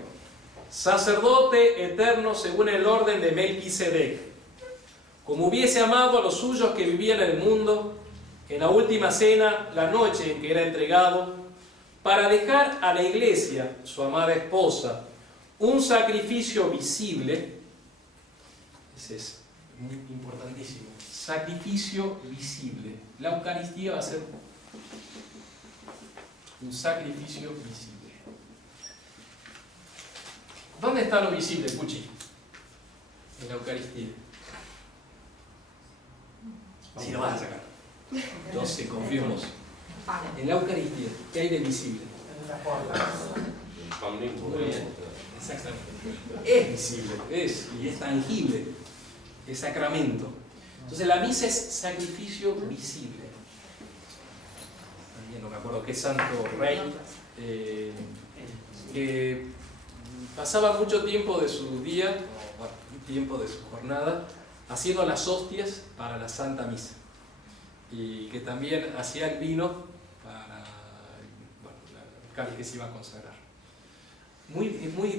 sacerdote eterno según el orden de Melquisedec, como hubiese amado a los suyos que vivían en el mundo, en la última cena, la noche en que era entregado, para dejar a la iglesia, su amada esposa, un sacrificio visible. Ese es muy importantísimo. Sacrificio visible. La Eucaristía va a ser un sacrificio visible. ¿Dónde está lo visible, Puchi? En la Eucaristía. Si lo vas a sacar. Yo sé, confío en vos. En la Eucaristía, ¿qué hay de visible? Muy bien, exactamente. Es visible, y es tangible, es sacramento. Entonces la misa es sacrificio visible. También no me acuerdo qué santo rey que pasaba mucho tiempo de su día, o bueno, tiempo de su jornada, haciendo las hostias para la Santa Misa. Y que también hacía el vino para el cáliz que se iba a consagrar. Muy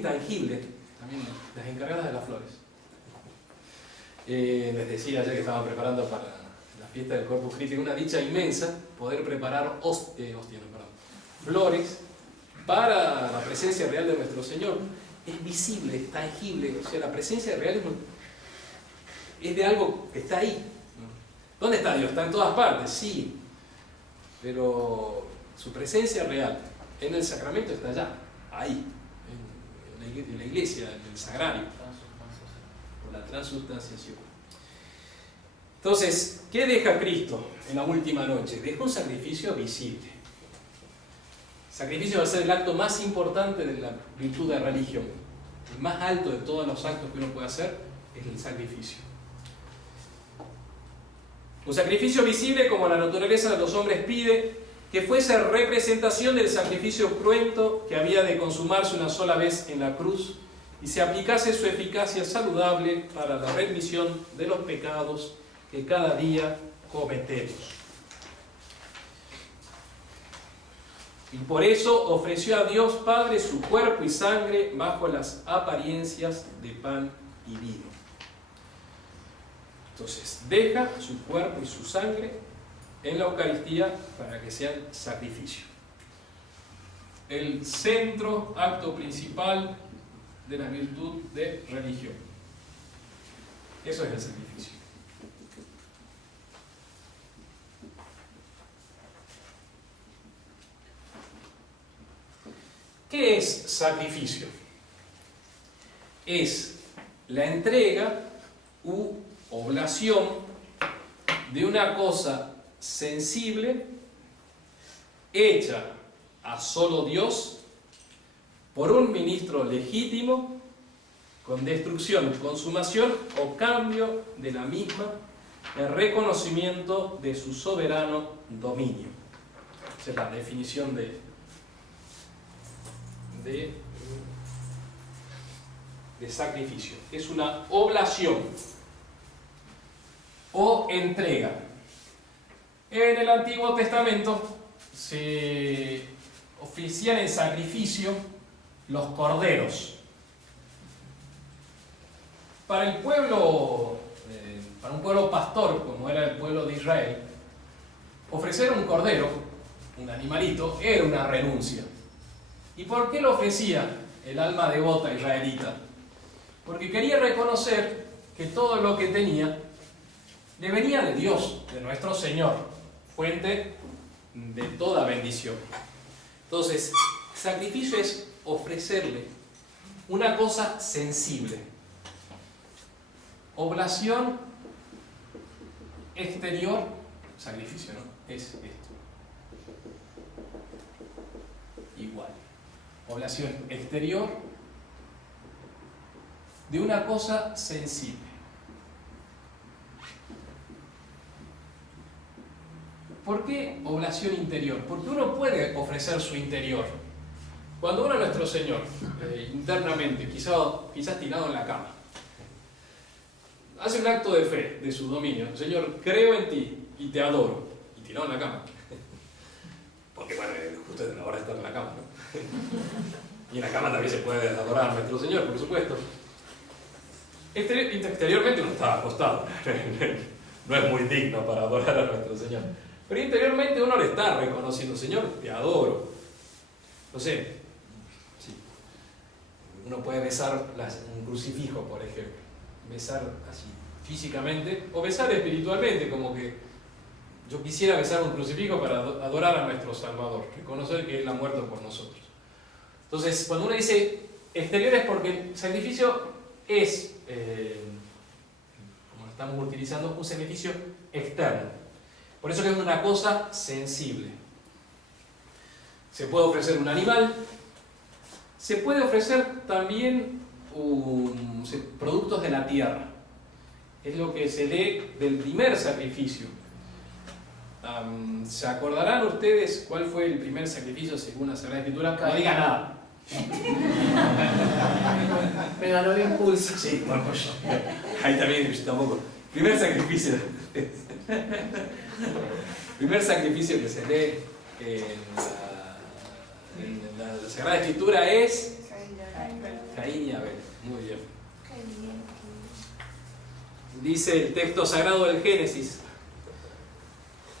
tangible, también las encargadas de las flores. Les decía ayer que estaban preparando para la fiesta del Corpus Christi, una dicha inmensa poder preparar flores para la presencia real de nuestro Señor. Es visible, es tangible, o sea, la presencia real es de algo que está ahí. ¿Dónde está Dios? Está en todas partes, sí, pero su presencia real en el sacramento está allá, ahí, en la iglesia, en el sagrario, por la transubstanciación. Entonces, ¿qué deja Cristo en la última noche? Deja un sacrificio visible. El sacrificio va a ser el acto más importante de la virtud de religión. El más alto de todos los actos que uno puede hacer es el sacrificio. Un sacrificio visible como la naturaleza de los hombres pide, que fuese representación del sacrificio cruento que había de consumarse una sola vez en la cruz y se aplicase su eficacia saludable para la remisión de los pecados que cada día cometemos. Y por eso ofreció a Dios Padre su cuerpo y sangre bajo las apariencias de pan y vino. Entonces, deja su cuerpo y su sangre en la Eucaristía para que sean sacrificio. El centro, acto principal de la virtud de religión. Eso es el sacrificio. ¿Qué es sacrificio? Es la entrega u oblación de una cosa sensible hecha a solo Dios por un ministro legítimo con destrucción, consumación o cambio de la misma en reconocimiento de su soberano dominio. Esa es la definición de sacrificio. Es una oblación o entrega. En el Antiguo Testamento se ofrecían en sacrificio los corderos. Para el pueblo, para un pueblo pastor, como era el pueblo de Israel, ofrecer un cordero, un animalito, era una renuncia. ¿Y por qué lo ofrecía el alma devota israelita? Porque quería reconocer que todo lo que tenía le venía de Dios, de nuestro Señor, fuente de toda bendición. Entonces, sacrificio es ofrecerle una cosa sensible. Oblación exterior, sacrificio, ¿no? Es esto. Igual. Oblación exterior de una cosa sensible. ¿Por qué oblación interior? Porque uno puede ofrecer su interior. Cuando uno a nuestro Señor, internamente, quizás tirado en la cama, hace un acto de fe, de su dominio. Señor, creo en ti y te adoro. Y tirado en la cama. Porque bueno, justo ahora está en la cama, ¿no? Y en la cama también se puede adorar a nuestro Señor, por supuesto. Exteriormente uno está acostado. No es muy digno para adorar a nuestro Señor. Pero interiormente uno le está reconociendo, Señor, te adoro. No sé, sí. Uno puede besar un crucifijo, por ejemplo. Besar así, físicamente, o besar espiritualmente, como que yo quisiera besar un crucifijo para adorar a nuestro Salvador, reconocer que Él ha muerto por nosotros. Entonces, cuando uno dice exterior es porque el sacrificio es, como lo estamos utilizando, un sacrificio externo. Por eso que es una cosa sensible. Se puede ofrecer un animal, se puede ofrecer también productos de la tierra. Es lo que se lee del primer sacrificio. ¿Se acordarán ustedes cuál fue el primer sacrificio según la Sagrada Escritura? No diga nada. Me ganó el impulso. Sí, bueno, ahí también tampoco. Primer sacrificio. Primer sacrificio que se lee en la Sagrada Escritura es Caín y Abel. Muy bien. Dice el texto sagrado del Génesis: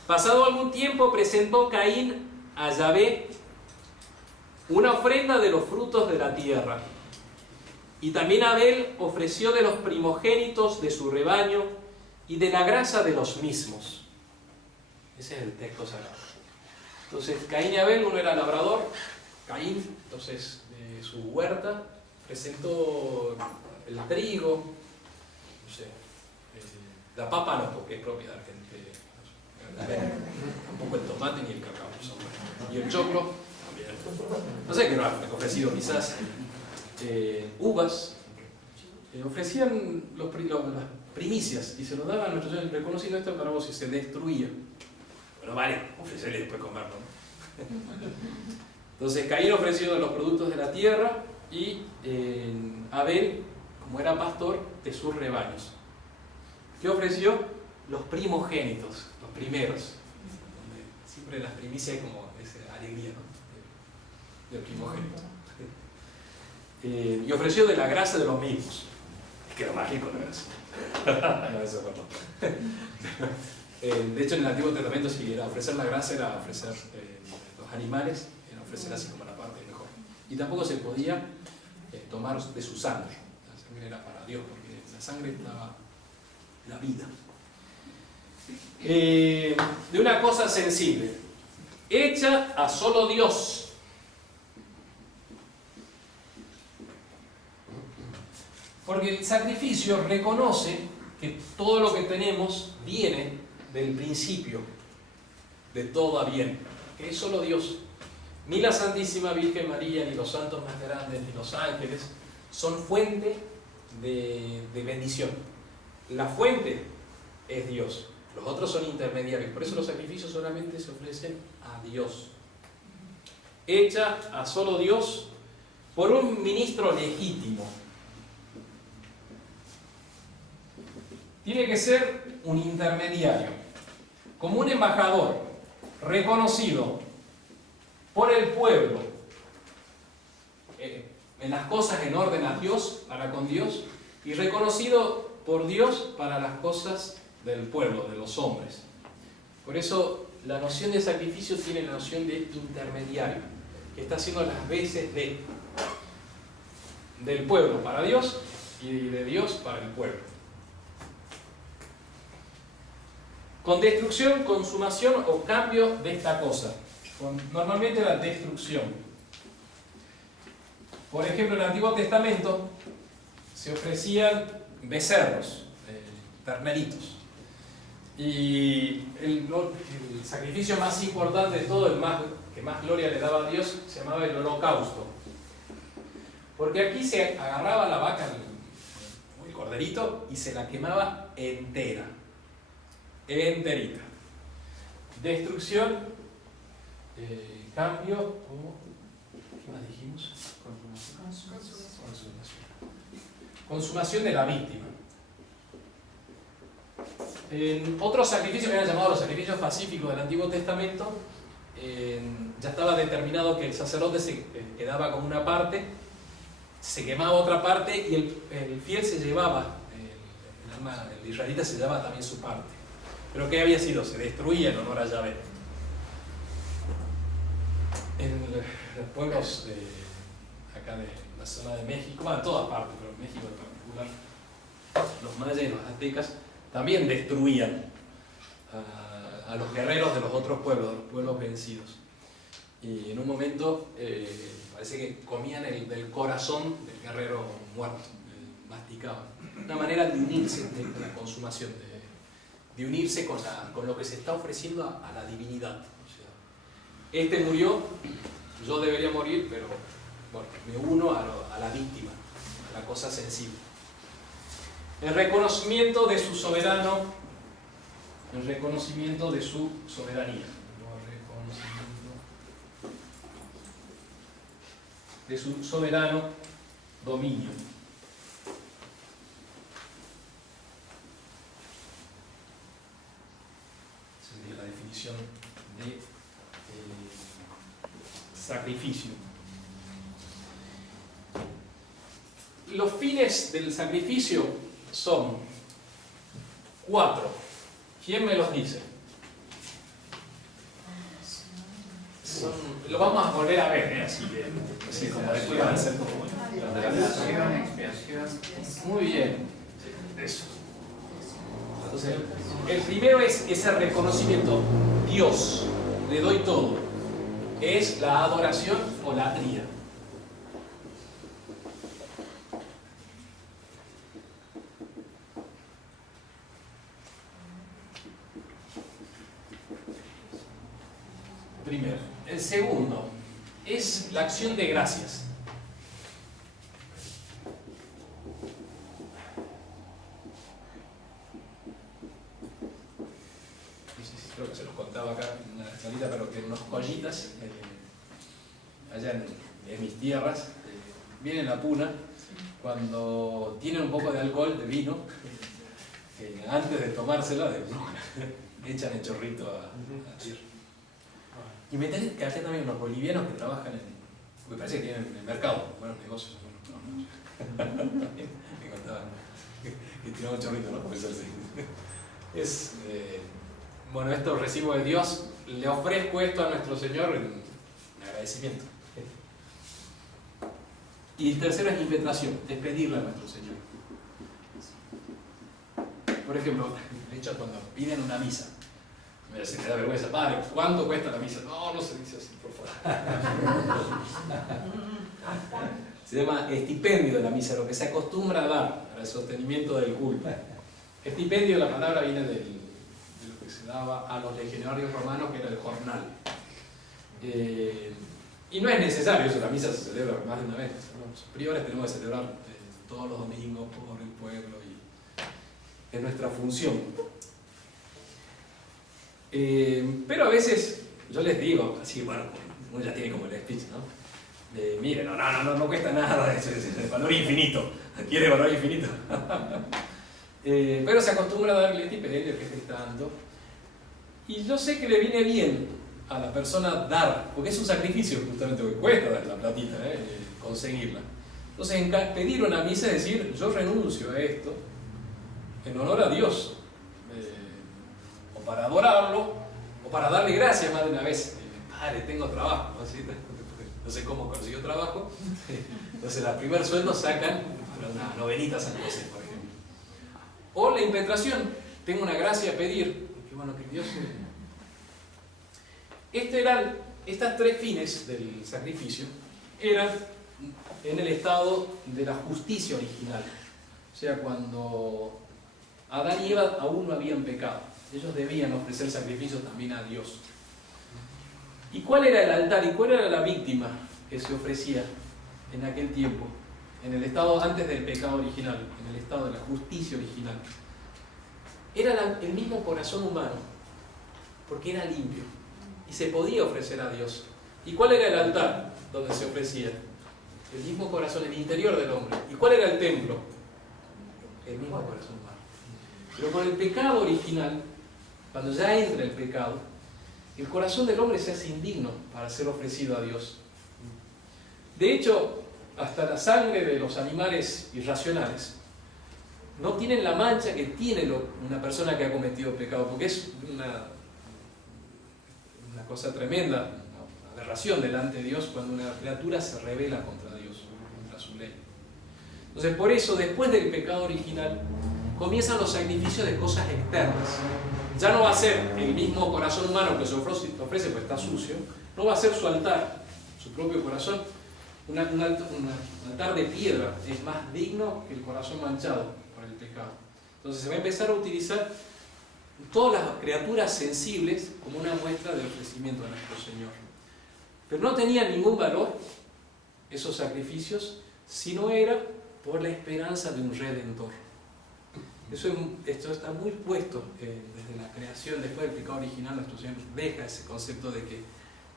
pasado algún tiempo presentó Caín a Yahvé una ofrenda de los frutos de la tierra, y también Abel ofreció de los primogénitos de su rebaño y de la grasa de los mismos. Ese es el texto sagrado. Entonces Caín y Abel, uno era labrador, Caín, entonces de su huerta presentó el trigo, no sé, la papa no, porque es propia de Argentina, tampoco el tomate ni el cacao, y el choclo también. No sé qué no han ofrecido quizás uvas, ofrecían las primicias y se lo daban a nuestros señores, reconociendo esto para vos, y se destruía. Bueno, vale, ofrecerle y después comerlo, ¿no? Entonces Caín ofreció de los productos de la tierra y Abel, como era pastor, de sus rebaños. ¿Qué ofreció? Los primogénitos, los primeros. Siempre en las primicias hay como esa alegría, ¿no? Del primogénito. Y ofreció de la grasa de los mismos. Es que era más rico la grasa. No, eso perdón. De hecho, en el Antiguo Testamento, si era ofrecer la grasa, era ofrecer los animales, era ofrecer así como la parte mejor. Y tampoco se podía tomar de su sangre. La sangre era para Dios, porque la sangre daba la vida. De una cosa sensible, hecha a solo Dios. Porque el sacrificio reconoce que todo lo que tenemos viene del principio de todo bien, que es solo Dios. Ni la Santísima Virgen María, ni los santos más grandes, ni los ángeles son fuente de bendición. La fuente es Dios, los otros son intermediarios. Por eso los sacrificios solamente se ofrecen a Dios. Hecha a solo Dios por un ministro legítimo. Tiene que ser un intermediario, como un embajador reconocido por el pueblo en las cosas en orden a Dios, para con Dios, y reconocido por Dios para las cosas del pueblo, de los hombres. Por eso la noción de sacrificio tiene la noción de intermediario, que está haciendo las veces del pueblo para Dios y de Dios para el pueblo. Con destrucción, consumación o cambio de esta cosa. Normalmente la destrucción. Por ejemplo, en el Antiguo Testamento se ofrecían becerros, terneritos. Y el sacrificio más importante de todo, que más gloria le daba a Dios, se llamaba el holocausto. Porque aquí se agarraba la vaca, el corderito, y se la quemaba entera. Enterita. Destrucción, cambio o... ¿qué más dijimos? Consumación de la víctima. En otros sacrificios que eran llamados los sacrificios pacíficos del Antiguo Testamento, ya estaba determinado que el sacerdote se quedaba con una parte, se quemaba otra parte y el fiel se llevaba, el israelita se llevaba también su parte. Pero ¿qué había sido? Se destruía en honor a Yahvé. En los pueblos acá de la zona de México, bueno, en todas partes, pero en México en particular, los mayas y los aztecas también destruían a los guerreros de los otros pueblos, de los pueblos vencidos. Y en un momento parece que comían del corazón del guerrero muerto, masticaban. Una manera de unirse de la consumación, de unirse con lo que se está ofreciendo a la divinidad. O sea, este murió, yo debería morir, pero bueno, me uno a la víctima, a la cosa sensible. El reconocimiento de su soberano, el reconocimiento de su soberanía, el reconocimiento de su soberano dominio. Esa sería la definición de sacrificio. Los fines del sacrificio son 4. ¿Quién me los dice? Lo vamos a volver a ver, así como después van a ser como... Expiación. Muy bien. Eso. Entonces, el primero es ese reconocimiento. Dios, le doy todo. Es la adoración o la latría. Primero. El segundo es la acción de gracias. No sé si creo que se los contaba acá en una salita, pero que unos collitas allá en mis tierras vienen a Puna cuando tienen un poco de alcohol, de vino, antes de tomársela, echan el chorrito a tierra. Y me enteré que acá también unos bolivianos que trabajan me parece que tienen en el mercado, buenos negocios. Me contaban que tiraban chorrito, ¿no? Bueno, esto recibo de Dios, le ofrezco esto a nuestro Señor en agradecimiento. Y el tercero es impetración, es pedirle a nuestro Señor. Por ejemplo, de hecho cuando piden una misa, se me da vergüenza, padre, ¿cuánto cuesta la misa? No se dice así, por favor. Se llama estipendio de la misa, lo que se acostumbra a dar para el sostenimiento del culto. Estipendio, la palabra viene de lo que se daba a los legionarios romanos, que era el jornal. Y no es necesario eso, la misa se celebra más de una vez. Los priores tenemos que celebrar todos los domingos por el pueblo y es nuestra función. Pero a veces yo les digo, así bueno, uno ya tiene como el speech, ¿no? Miren, no cuesta nada, es valor infinito. ¿Quiere valor infinito? Pero se acostumbra a darle estipendio que esté dando. Y yo sé que le viene bien a la persona dar, porque es un sacrificio justamente, porque cuesta dar la platita, conseguirla. Entonces, pedir una misa es decir, yo renuncio a esto en honor a Dios, o para adorarlo, o para darle gracias más de una vez. Padre, tengo trabajo, ¿no? ¿Sí? No sé cómo consiguió trabajo. Entonces, el primer sueldo sacan para una novenita San José, por ejemplo. O la impetración, tengo una gracia a pedir, que bueno, que Dios... Estas tres fines del sacrificio eran en el estado de la justicia original. O sea, cuando Adán y Eva aún no habían pecado, ellos debían ofrecer sacrificios también a Dios. ¿Y cuál era el altar y cuál era la víctima que se ofrecía en aquel tiempo? En el estado antes del pecado original, en el estado de la justicia original. Era el mismo corazón humano, porque era limpio y se podía ofrecer a Dios. ¿Y cuál era el altar donde se ofrecía? El mismo corazón, el interior del hombre. ¿Y cuál era el templo? El mismo corazón humano. Pero con el pecado original, cuando ya entra el pecado, el corazón del hombre se hace indigno para ser ofrecido a Dios. De hecho, hasta la sangre de los animales irracionales no tienen la mancha que tiene una persona que ha cometido pecado, porque es una cosa tremenda, una aberración delante de Dios cuando una criatura se rebela contra Dios, contra su ley. Entonces, por eso, después del pecado original, comienzan los sacrificios de cosas externas. Ya no va a ser el mismo corazón humano que se ofrece, pues está sucio, no va a ser su altar, su propio corazón. Un altar de piedra es más digno que el corazón manchado por el pecado. Entonces se va a empezar a utilizar todas las criaturas sensibles como una muestra de ofrecimiento a nuestro Señor. Pero no tenían ningún valor esos sacrificios si no era por la esperanza de un Redentor. Esto está muy puesto desde la creación, después del pecado original. Nuestro Señor deja ese concepto de que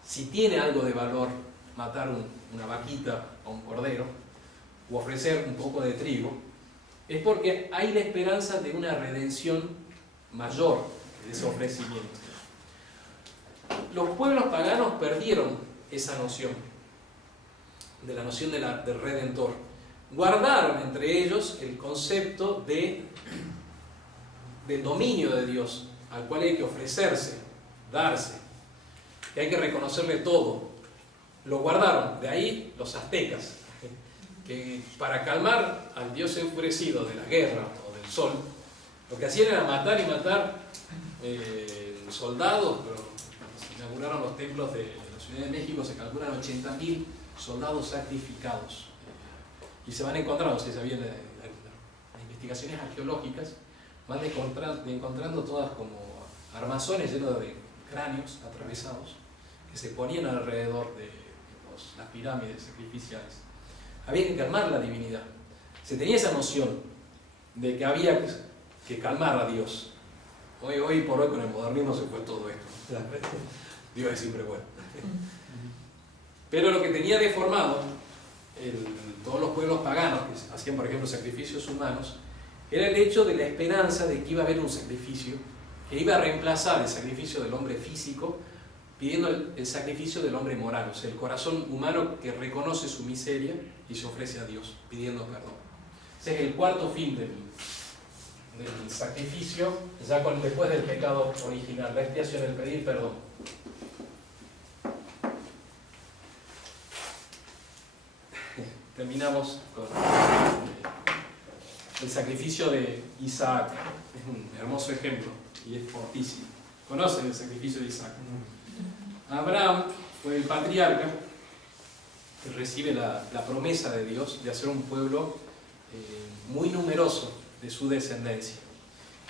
si tiene algo de valor matar una vaquita o un cordero, o ofrecer un poco de trigo, es porque hay la esperanza de una redención mayor de ese ofrecimiento. Los pueblos paganos perdieron esa noción, de la noción del Redentor. Guardaron entre ellos el concepto del dominio de Dios, al cual hay que ofrecerse, darse, que hay que reconocerle todo. Lo guardaron, de ahí los aztecas, que para calmar al dios enfurecido de la guerra o del sol, lo que hacían era matar y matar soldados. Pero cuando se inauguraron los templos de la Ciudad de México se calculan 80.000 soldados sacrificados. Y se van encontrando, si sabían las investigaciones arqueológicas, van encontrando todas como armazones llenos de cráneos atravesados que se ponían alrededor de las pirámides sacrificiales. Había que calmar la divinidad. Se tenía esa noción de que había que calmar a Dios. Hoy por hoy con el modernismo se fue todo esto. Dios es siempre bueno. Pero lo que tenía deformado todos los pueblos paganos que hacían, por ejemplo, sacrificios humanos, era el hecho de la esperanza de que iba a haber un sacrificio que iba a reemplazar el sacrificio del hombre físico, pidiendo el sacrificio del hombre moral, o sea, el corazón humano que reconoce su miseria y se ofrece a Dios, pidiendo perdón. Ese es el cuarto fin del sacrificio, ya después del pecado original, la expiación, el pedir perdón. Terminamos con el sacrificio de Isaac. Es un hermoso ejemplo y es fortísimo. ¿Conocen el sacrificio de Isaac? Abraham fue el patriarca recibe la promesa de Dios de hacer un pueblo muy numeroso de su descendencia.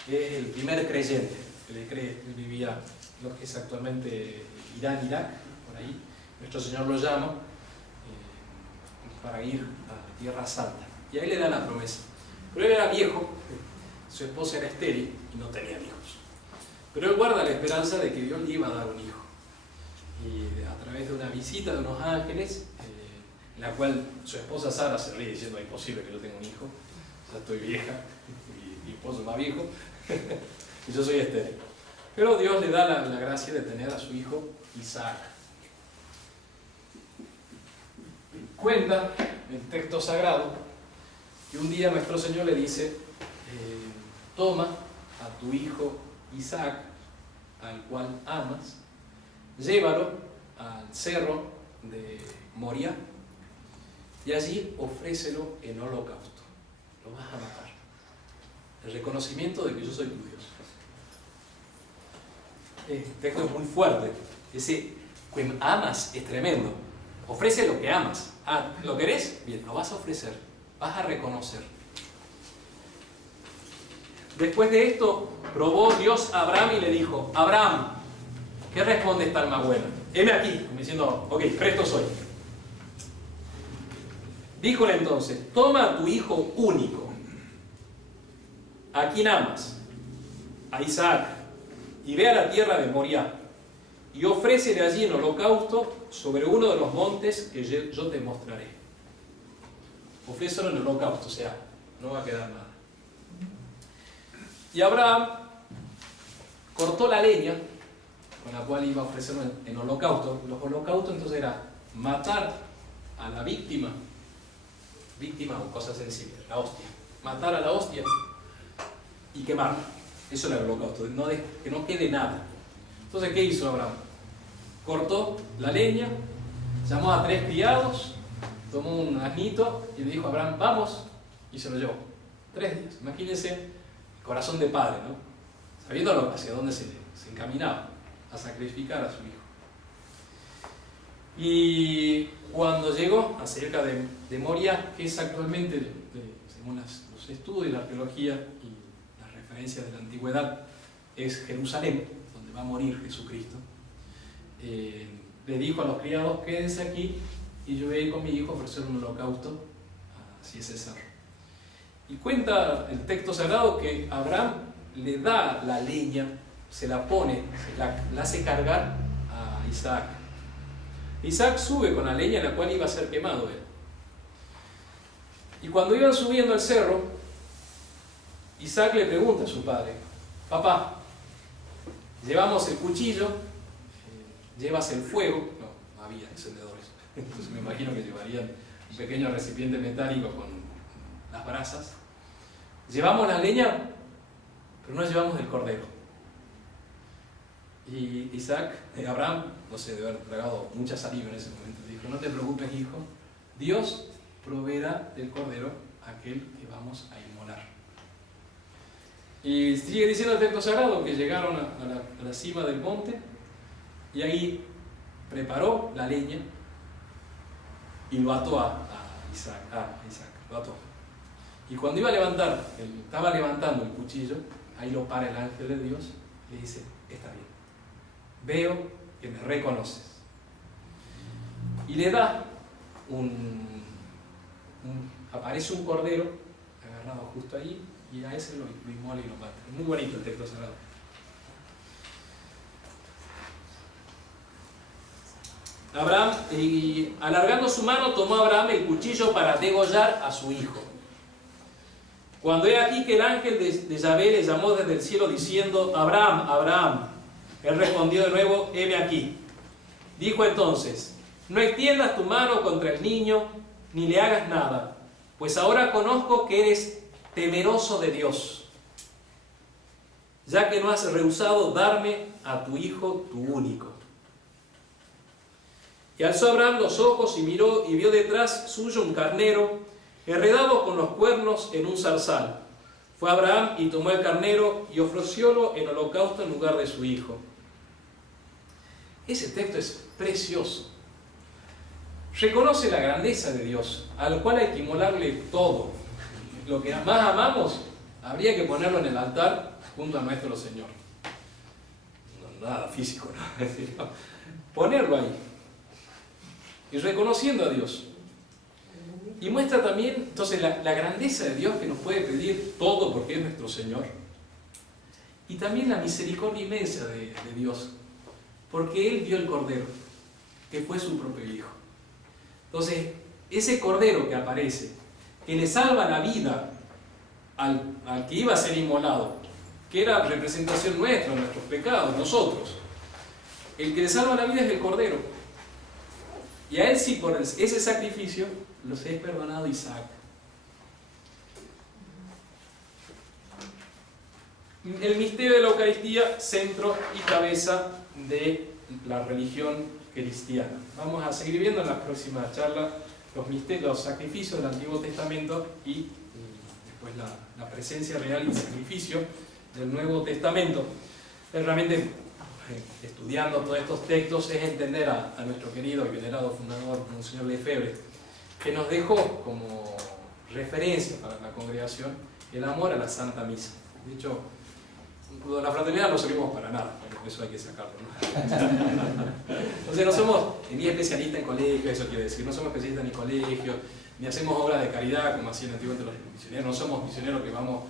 Es el primer creyente que le cree. Él vivía lo que es actualmente Irán, Irak, por ahí. Nuestro Señor lo llama para ir a la Tierra Santa. Y ahí le da la promesa. Pero él era viejo, su esposa era estéril y no tenía hijos. Pero él guarda la esperanza de que Dios le iba a dar un hijo. Y a través de una visita de unos ángeles, en la cual su esposa Sara se ríe diciendo: es imposible que yo tenga un hijo, ya estoy vieja, y mi esposo es más viejo, y yo soy estéril. Pero Dios le da la gracia de tener a su hijo Isaac. Cuenta el texto sagrado que un día nuestro Señor le dice: toma a tu hijo Isaac, al cual amas, llévalo al cerro de Moriah y allí ofrécelo en holocausto. Lo vas a matar. El reconocimiento de que yo soy tu Dios. El texto es muy fuerte. Ese que amas es tremendo. Ofrece lo que amas. Ah, ¿lo querés? Bien, lo vas a ofrecer. Vas a reconocer. Después de esto, probó Dios a Abraham y le dijo: Abraham, ¿qué responde esta alma buena? Heme aquí, como diciendo: ok, presto soy. Díjole entonces: toma a tu hijo único, a quien amas, a Isaac, y ve a la tierra de Moriah, y ofrécele allí en holocausto sobre uno de los montes que yo te mostraré. Ofrécelo en holocausto, o sea, no va a quedar nada. Y Abraham cortó la leña con la cual iba a ofrecerlo en holocausto. Los holocaustos entonces era matar a la víctima o cosa sensible, la hostia. Matar a la hostia y quemarla. Eso era el holocausto, que no quede nada. Entonces, ¿qué hizo Abraham? Cortó la leña, llamó a 3 criados, tomó un asnito y le dijo a Abraham: vamos, y se lo llevó. 3 días. Imagínense el corazón de padre, ¿no? Sabiendo hacia dónde se encaminaba, a sacrificar a su hijo. Y cuando llegó a cerca de Moriah, que es actualmente, según los estudios, la arqueología y las referencias de la antigüedad, es Jerusalén, donde va a morir Jesucristo, le dijo a los criados: quédense aquí y yo voy a ir con mi hijo a ofrecer un holocausto hacia ese cerro. Y cuenta el texto sagrado que Abraham le da la leña, se la pone, la hace cargar a Isaac. Isaac sube con la leña en la cual iba a ser quemado él. Y cuando iban subiendo al cerro, Isaac le pregunta a su padre: papá, llevamos el cuchillo, llevas el fuego. No había encendedores, entonces me imagino que llevarían un pequeño recipiente metálico con las brasas. Llevamos la leña, pero no llevamos el cordero. Y Abraham, no sé, debe haber tragado mucha saliva en ese momento, dijo: no te preocupes, hijo, Dios proveerá del cordero aquel que vamos a inmolar. Y sigue diciendo el texto sagrado que llegaron a la cima del monte y ahí preparó la leña y lo ató a Isaac, lo ató. Y cuando estaba levantando el cuchillo, ahí lo para el ángel de Dios y le dice: está bien, veo que me reconoces. Y le da aparece un cordero agarrado justo ahí y a ese lo inmola y lo mata. Muy bonito el texto sagrado. Abraham, y alargando su mano, tomó a Abraham el cuchillo para degollar a su hijo. Cuando he aquí que el ángel de Yahvé le llamó desde el cielo diciendo: Abraham, Abraham. Él respondió de nuevo: heme aquí. Dijo entonces: no extiendas tu mano contra el niño, ni le hagas nada, pues ahora conozco que eres temeroso de Dios, ya que no has rehusado darme a tu hijo, tu único. Y alzó Abraham los ojos y miró y vio detrás suyo un carnero enredado con los cuernos en un zarzal. Fue Abraham y tomó el carnero y ofreciólo en holocausto en lugar de su hijo. Ese texto es precioso. reconoce la grandeza de Dios, al cual hay que inmolarle todo. Lo que más amamos, habría que ponerlo en el altar junto a nuestro Señor. No, nada físico, ¿no? Ponerlo ahí. Y reconociendo a Dios. Y muestra también, entonces, la grandeza de Dios, que nos puede pedir todo porque es nuestro Señor. Y también la misericordia inmensa de Dios, porque Él dio el Cordero, que fue su propio Hijo. Entonces, ese Cordero que aparece, que le salva la vida al que iba a ser inmolado, que era representación nuestra, nuestros pecados, nosotros. El que le salva la vida es el Cordero. Y a Él sí, por ese sacrificio, los es perdonado Isaac. El misterio de la Eucaristía, centro y cabeza de la religión cristiana. Vamos a seguir viendo en la próxima charla los sacrificios del Antiguo Testamento y después la presencia real y sacrificio del Nuevo Testamento. Realmente, estudiando todos estos textos, es entender a nuestro querido y venerado fundador, Monseñor Lefebvre, que nos dejó como referencia para la congregación el amor a la Santa Misa. De hecho, la fraternidad no servimos para nada, por eso hay que sacarlo, ¿no? Entonces no somos ni especialistas en colegio, eso quiere decir, no somos especialistas ni en colegio, ni hacemos obras de caridad como hacían antiguamente los misioneros, no somos misioneros que vamos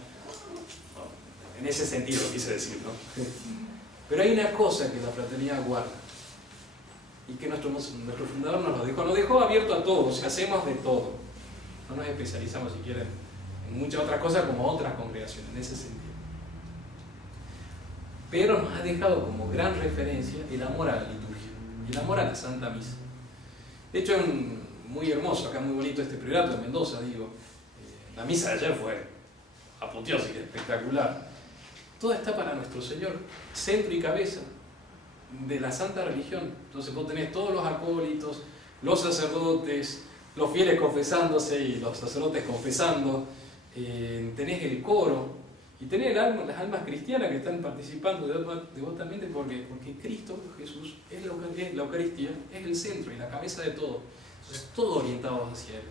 en ese sentido, quise decir, ¿no? Pero hay una cosa que la fraternidad guarda y que nuestro fundador nos dejó abierto a todo, o sea, hacemos de todo, no nos especializamos si quieren en muchas otras cosas como otras congregaciones, en ese sentido. Pero nos ha dejado como gran referencia el amor a la liturgia, el amor a la Santa Misa. De hecho, es muy hermoso, acá muy bonito este priorato de Mendoza, digo. La misa de ayer fue apoteósica, espectacular. Todo está para nuestro Señor, centro y cabeza de la Santa Religión. Entonces vos tenés todos los acólitos, los sacerdotes, los fieles confesándose y los sacerdotes confesando, tenés el coro, y tener las almas cristianas que están participando devotamente porque Cristo, Jesús, es la Eucaristía, es el centro y la cabeza de todo. Entonces, todo orientado hacia Él.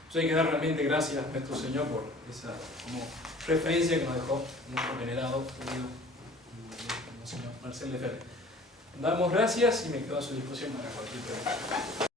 Entonces hay que dar realmente gracias a nuestro Señor por esa como referencia que nos dejó nuestro venerado, querido Monseñor Marcel Lefebvre. Damos gracias y me quedo a su disposición para cualquier pregunta.